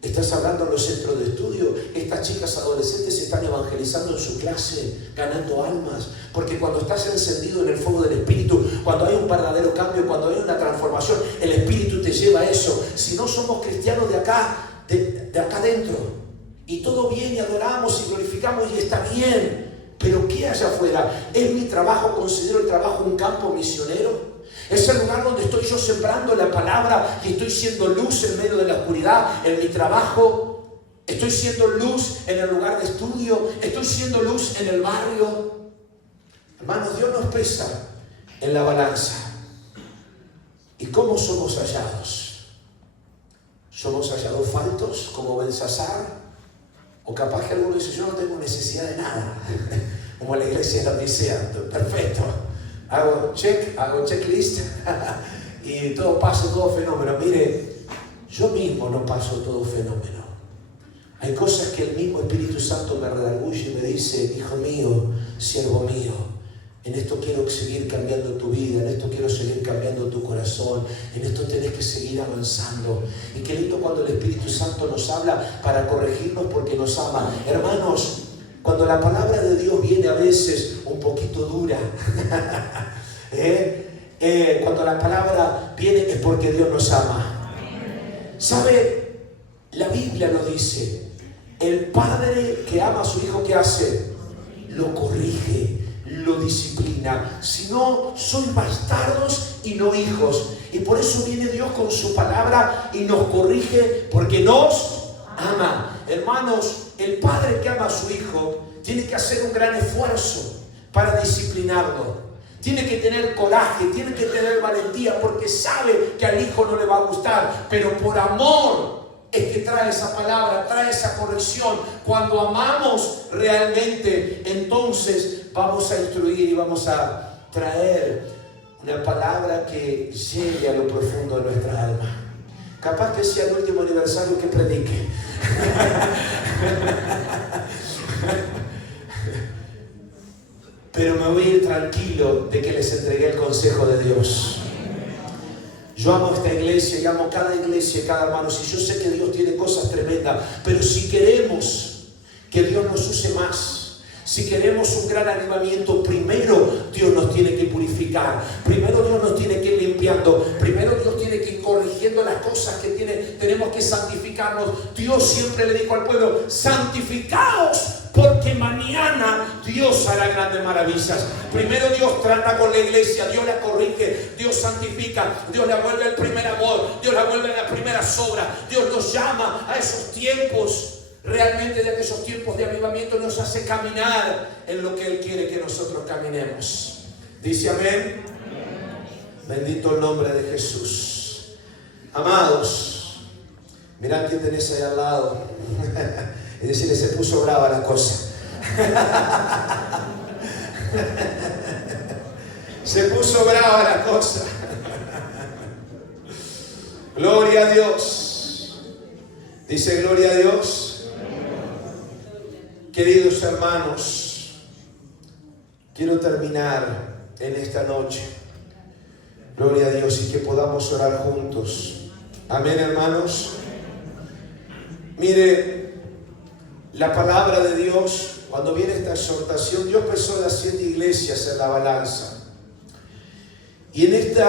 ¿Estás hablando en los centros de estudio? Estas chicas adolescentes están evangelizando en su clase, ganando almas. Porque cuando estás encendido en el fuego del Espíritu, cuando hay un verdadero cambio, cuando hay una transformación, el Espíritu te lleva a eso. Si no somos cristianos de acá adentro, y todo bien, y adoramos y glorificamos, y está bien, pero ¿qué hay afuera? ¿Es mi trabajo, considero el trabajo un campo misionero? Es el lugar donde estoy yo sembrando la palabra y estoy siendo luz en medio de la oscuridad. En mi trabajo estoy siendo luz, en el lugar de estudio estoy siendo luz, en el barrio. Hermanos, Dios nos pesa en la balanza. ¿Y cómo somos hallados? ¿Somos hallados faltos como Belsasar? O capaz que alguno dice, yo no tengo necesidad de nada, como la iglesia de la Odisea. Perfecto. Hago checklist y todo paso, todo fenómeno. Mire, yo mismo no paso todo fenómeno. Hay cosas que el mismo Espíritu Santo me redarguye y me dice, hijo mío, siervo mío, en esto quiero seguir cambiando tu vida, en esto quiero seguir cambiando tu corazón, en esto tenés que seguir avanzando. Y qué lindo cuando el Espíritu Santo nos habla para corregirnos porque nos ama. Hermanos, cuando la palabra de Dios viene a veces un poquito dura, cuando la palabra viene es porque Dios nos ama. ¿Sabe? La Biblia lo dice. El padre que ama a su hijo, ¿qué hace? Lo corrige, lo disciplina. Si no, sois bastardos y no hijos. Y por eso viene Dios con su palabra y nos corrige porque nos ama. Hermanos, el padre que ama a su hijo tiene que hacer un gran esfuerzo para disciplinarlo. Tiene que tener coraje, tiene que tener valentía, porque sabe que al hijo no le va a gustar, pero por amor es que trae esa palabra, trae esa corrección. Cuando amamos realmente, entonces vamos a instruir y vamos a traer una palabra que llegue a lo profundo de nuestra alma. Capaz que sea el último aniversario que predique. Pero me voy a ir tranquilo de que les entregué el consejo de Dios. Yo amo esta iglesia y amo cada iglesia, cada hermano. Si yo sé que Dios tiene cosas tremendas, pero si queremos que Dios nos use más, si queremos un gran avivamiento, primero Dios nos tiene que purificar, primero Dios nos tiene que ir limpiando, primero Dios tiene que ir corrigiendo las cosas que tenemos que santificarnos. Dios siempre le dijo al pueblo, santificaos, porque mañana Dios hará grandes maravillas. Primero Dios trata con la iglesia, Dios la corrige, Dios santifica, Dios la vuelve al primer amor, Dios la vuelve a las primeras obras. Dios nos llama a esos tiempos. Realmente de aquellos tiempos de avivamiento nos hace caminar en lo que Él quiere que nosotros caminemos. Dice amén. Bendito el nombre de Jesús. Amados, mirad quién tenés ahí al lado. Y decirle, se puso brava la cosa. Se puso brava la cosa. Gloria a Dios. Dice gloria a Dios. Queridos hermanos, quiero terminar en esta noche. Gloria a Dios, y que podamos orar juntos. Amén, hermanos. Mire, la palabra de Dios, cuando viene esta exhortación, Dios pesó las 7 iglesias en la balanza. Y en este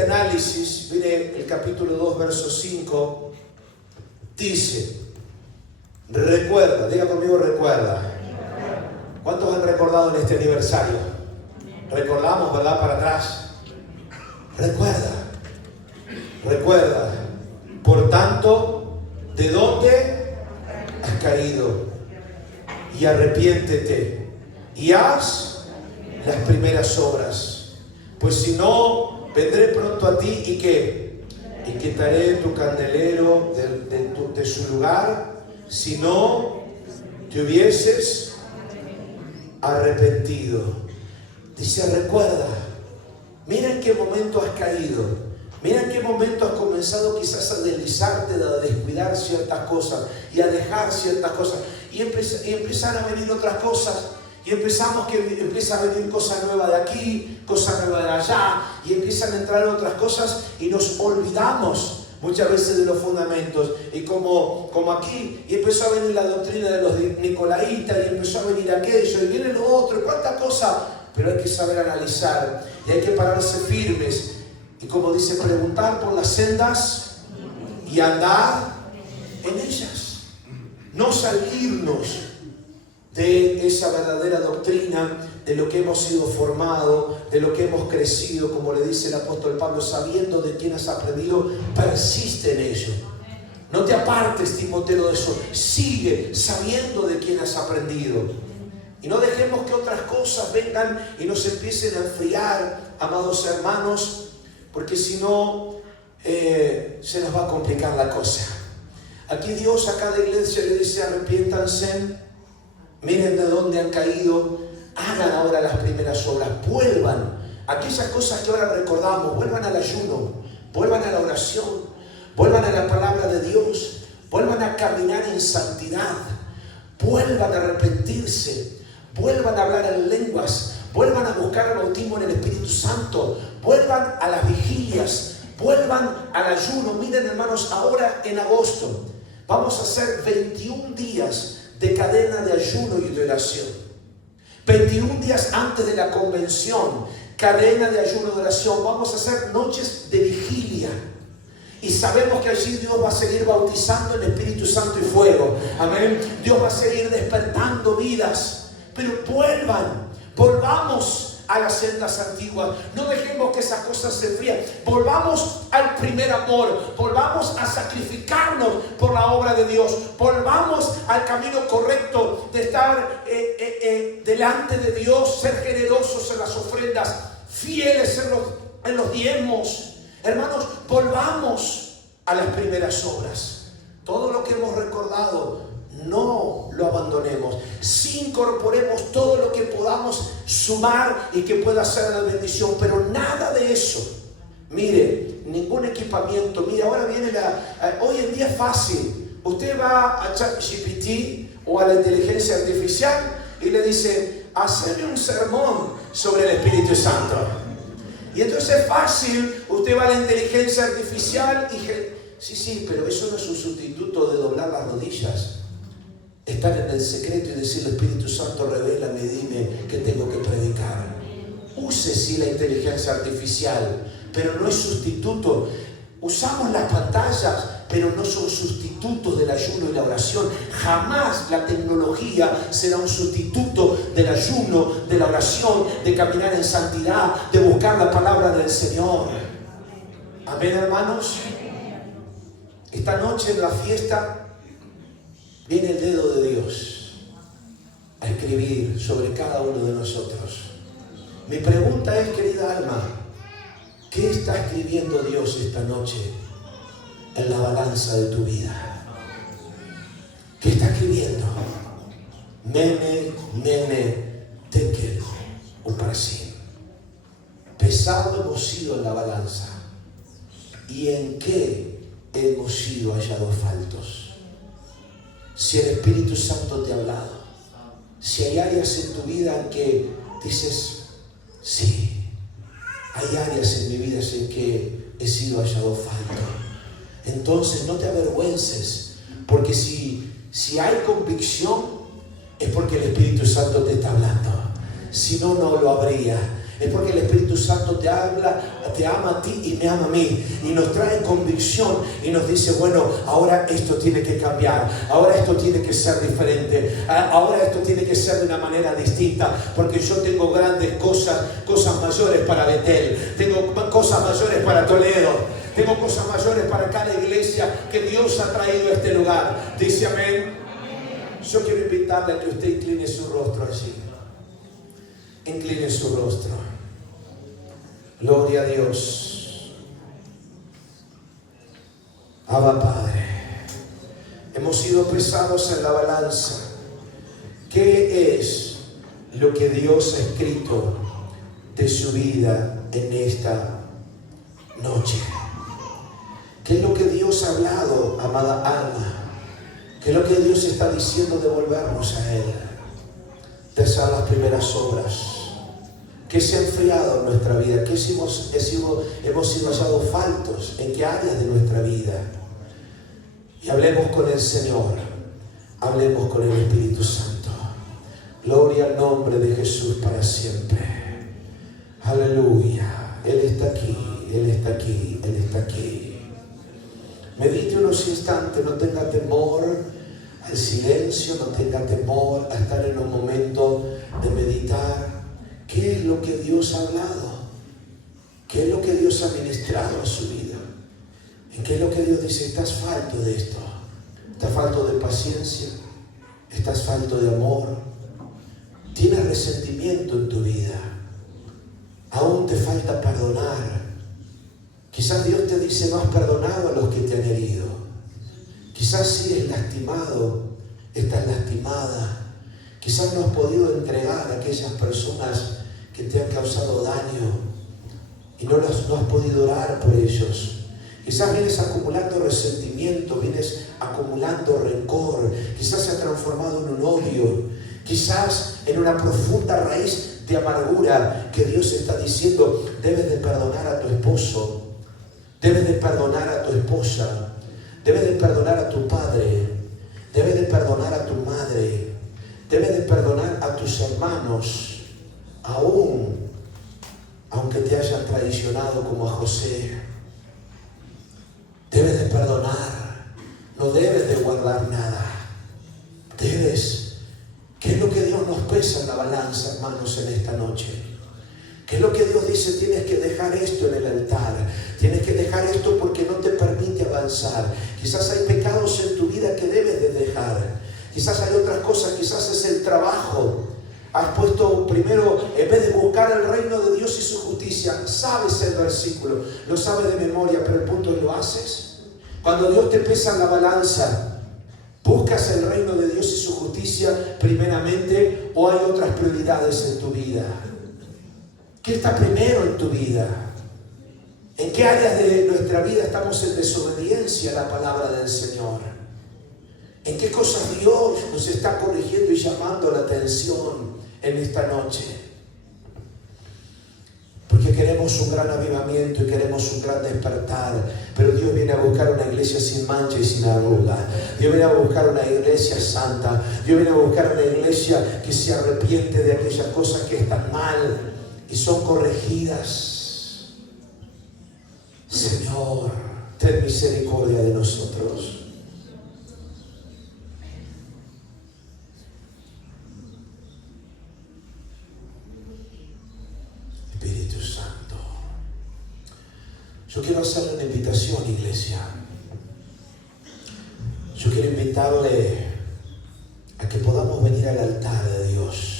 análisis, viene el capítulo 2, verso 5, dice, Recuerda, diga conmigo, recuerda. ¿Cuántos han recordado en este aniversario? Recordamos, ¿verdad? Para atrás. Recuerda. Recuerda. Por tanto, ¿de dónde has caído? Y arrepiéntete. Y haz las primeras obras. Pues si no, vendré pronto a ti y ¿qué? Y quitaré tu candelero de su lugar, si no te hubieses arrepentido. Dice, recuerda, mira en qué momento has caído, mira en qué momento has comenzado quizás a deslizarte, a descuidar ciertas cosas y a dejar ciertas cosas y empezar a venir otras cosas. Y empieza a venir cosas nuevas de aquí, cosas nuevas de allá, y empiezan a entrar otras cosas y nos olvidamos muchas veces de los fundamentos. Y como aquí, y empezó a venir la doctrina de los nicolaitas, y empezó a venir aquello, y viene lo otro, y cuánta cosa. Pero hay que saber analizar, y hay que pararse firmes. Y como dice, preguntar por las sendas y andar en ellas. No salirnos de esa verdadera doctrina, de lo que hemos sido formados, de lo que hemos crecido, como le dice el apóstol Pablo, sabiendo de quién has aprendido, persiste en ello. No te apartes, Timoteo, de eso. Sigue sabiendo de quién has aprendido. Y no dejemos que otras cosas vengan y nos empiecen a enfriar, amados hermanos, porque si no, se nos va a complicar la cosa. Aquí Dios a cada iglesia le dice, arrepiéntanse. Miren de dónde han caído, hagan ahora las primeras obras, vuelvan a aquellas cosas que ahora recordamos, vuelvan al ayuno, vuelvan a la oración, vuelvan a la palabra de Dios, vuelvan a caminar en santidad, vuelvan a arrepentirse, vuelvan a hablar en lenguas, vuelvan a buscar el bautismo en el Espíritu Santo, vuelvan a las vigilias, vuelvan al ayuno. Miren, hermanos, ahora en agosto vamos a hacer 21 días de cadena de ayuno y de oración. 21 días antes de la convención, cadena de ayuno y oración. Vamos a hacer noches de vigilia. Y sabemos que allí Dios va a seguir bautizando en Espíritu Santo y fuego. Amén. Dios va a seguir despertando vidas. Pero volvamos a las sendas antiguas. No dejemos que esas cosas se enfríen. Volvamos al primer amor. Volvamos a sacrificarnos por la obra de Dios. Volvamos al camino correcto de estar delante de Dios, ser generosos en las ofrendas, fieles en los diezmos. Hermanos, volvamos a las primeras obras. Todo lo que hemos recordado, no lo abandonemos. Sí, incorporemos todo lo que podamos sumar y que pueda ser la bendición, pero nada de eso. Mire, ningún equipamiento. Mire, ahora viene hoy en día es fácil. Usted va a ChatGPT o a la inteligencia artificial y le dice, hazme un sermón sobre el Espíritu Santo. Y entonces es fácil. Usted va a la inteligencia artificial y sí, pero eso no es un sustituto de doblar las rodillas. Estar en el secreto y decirle, Espíritu Santo, revélame, dime qué tengo que predicar. Use sí la inteligencia artificial, pero no es sustituto. Usamos las pantallas, pero no son sustitutos del ayuno y la oración. Jamás la tecnología será un sustituto del ayuno, de la oración, de caminar en santidad, de buscar la palabra del Señor. Amén, hermanos. Esta noche en la fiesta viene el dedo de Dios a escribir sobre cada uno de nosotros. Mi pregunta es, querida alma, ¿qué está escribiendo Dios esta noche en la balanza de tu vida? ¿Qué está escribiendo? Mene, tekel, uprasim. Pesado hemos sido en la balanza. ¿Y en qué hemos sido hallados faltos? Si el Espíritu Santo te ha hablado, si hay áreas en tu vida en que dices, sí, hay áreas en mi vida en que he sido hallado falto, entonces no te avergüences, porque si hay convicción es porque el Espíritu Santo te está hablando. Si no, no lo habría. Es porque el Espíritu Santo te habla, te ama a ti y me ama a mí. Y nos trae convicción y nos dice, bueno, ahora esto tiene que cambiar. Ahora esto tiene que ser diferente. Ahora esto tiene que ser de una manera distinta. Porque yo tengo grandes cosas mayores para Betel. Tengo cosas mayores para Toledo. Tengo cosas mayores para cada iglesia que Dios ha traído a este lugar. Dice amén. Yo quiero invitarle a que usted incline su rostro allí. Incline su rostro. Gloria a Dios. Abba Padre. Hemos sido pesados en la balanza. ¿Qué es lo que Dios ha escrito de su vida en esta noche? ¿Qué es lo que Dios ha hablado, amada alma? ¿Qué es lo que Dios está diciendo de volvernos a Él? De hacer las primeras obras. ¿Qué se ha enfriado en nuestra vida? ¿Qué hemos sido hallados faltos? ¿En qué áreas de nuestra vida? Y hablemos con el Señor. Hablemos con el Espíritu Santo. Gloria al nombre de Jesús para siempre. Aleluya. Él está aquí. Él está aquí. Él está aquí. Medite unos instantes. No tenga temor al silencio. No tenga temor a estar en un momento de meditar. ¿Qué es lo que Dios ha hablado? ¿Qué es lo que Dios ha ministrado a su vida? ¿En qué es lo que Dios dice? Estás falto de esto. Estás falto de paciencia. Estás falto de amor. Tienes resentimiento en tu vida. Aún te falta perdonar. Quizás Dios te dice, no has perdonado a los que te han herido. Quizás sigues lastimado. Estás lastimada. Quizás no has podido entregar a aquellas personas que te han causado daño y no has podido orar por ellos. Quizás vienes acumulando resentimiento, vienes acumulando rencor, quizás se ha transformado en un odio, quizás en una profunda raíz de amargura que Dios está diciendo, debes de perdonar a tu esposo, debes de perdonar a tu esposa, debes de perdonar a tu padre, debes de perdonar a tu madre, debes de perdonar a tus hermanos, aunque te hayan traicionado como a José. Debes de perdonar, no debes de guardar nada. Debes. ¿Qué es lo que Dios nos pesa en la balanza, hermanos, en esta noche? ¿Qué es lo que Dios dice? Tienes que dejar esto en el altar. Tienes que dejar esto porque no te permite avanzar. Quizás hay pecados en tu vida que debes de dejar. Quizás hay otras cosas, quizás es el trabajo. Has puesto primero, en vez de buscar el reino de Dios y su justicia, sabes el versículo, lo sabes de memoria, pero el punto es, ¿lo haces? Cuando Dios te pesa en la balanza, ¿buscas el reino de Dios y su justicia primeramente o hay otras prioridades en tu vida? ¿Qué está primero en tu vida? ¿En qué áreas de nuestra vida estamos en desobediencia a la palabra del Señor? ¿En qué cosas Dios nos está corrigiendo y llamando la atención en esta noche? Porque queremos un gran avivamiento y queremos un gran despertar. Pero Dios viene a buscar una iglesia sin mancha y sin arruga. Dios viene a buscar una iglesia santa. Dios viene a buscar una iglesia que se arrepiente de aquellas cosas que están mal y son corregidas. Señor, ten misericordia de nosotros. Espíritu Santo, yo quiero hacerle una invitación, iglesia. Yo quiero invitarle a que podamos venir al altar de Dios.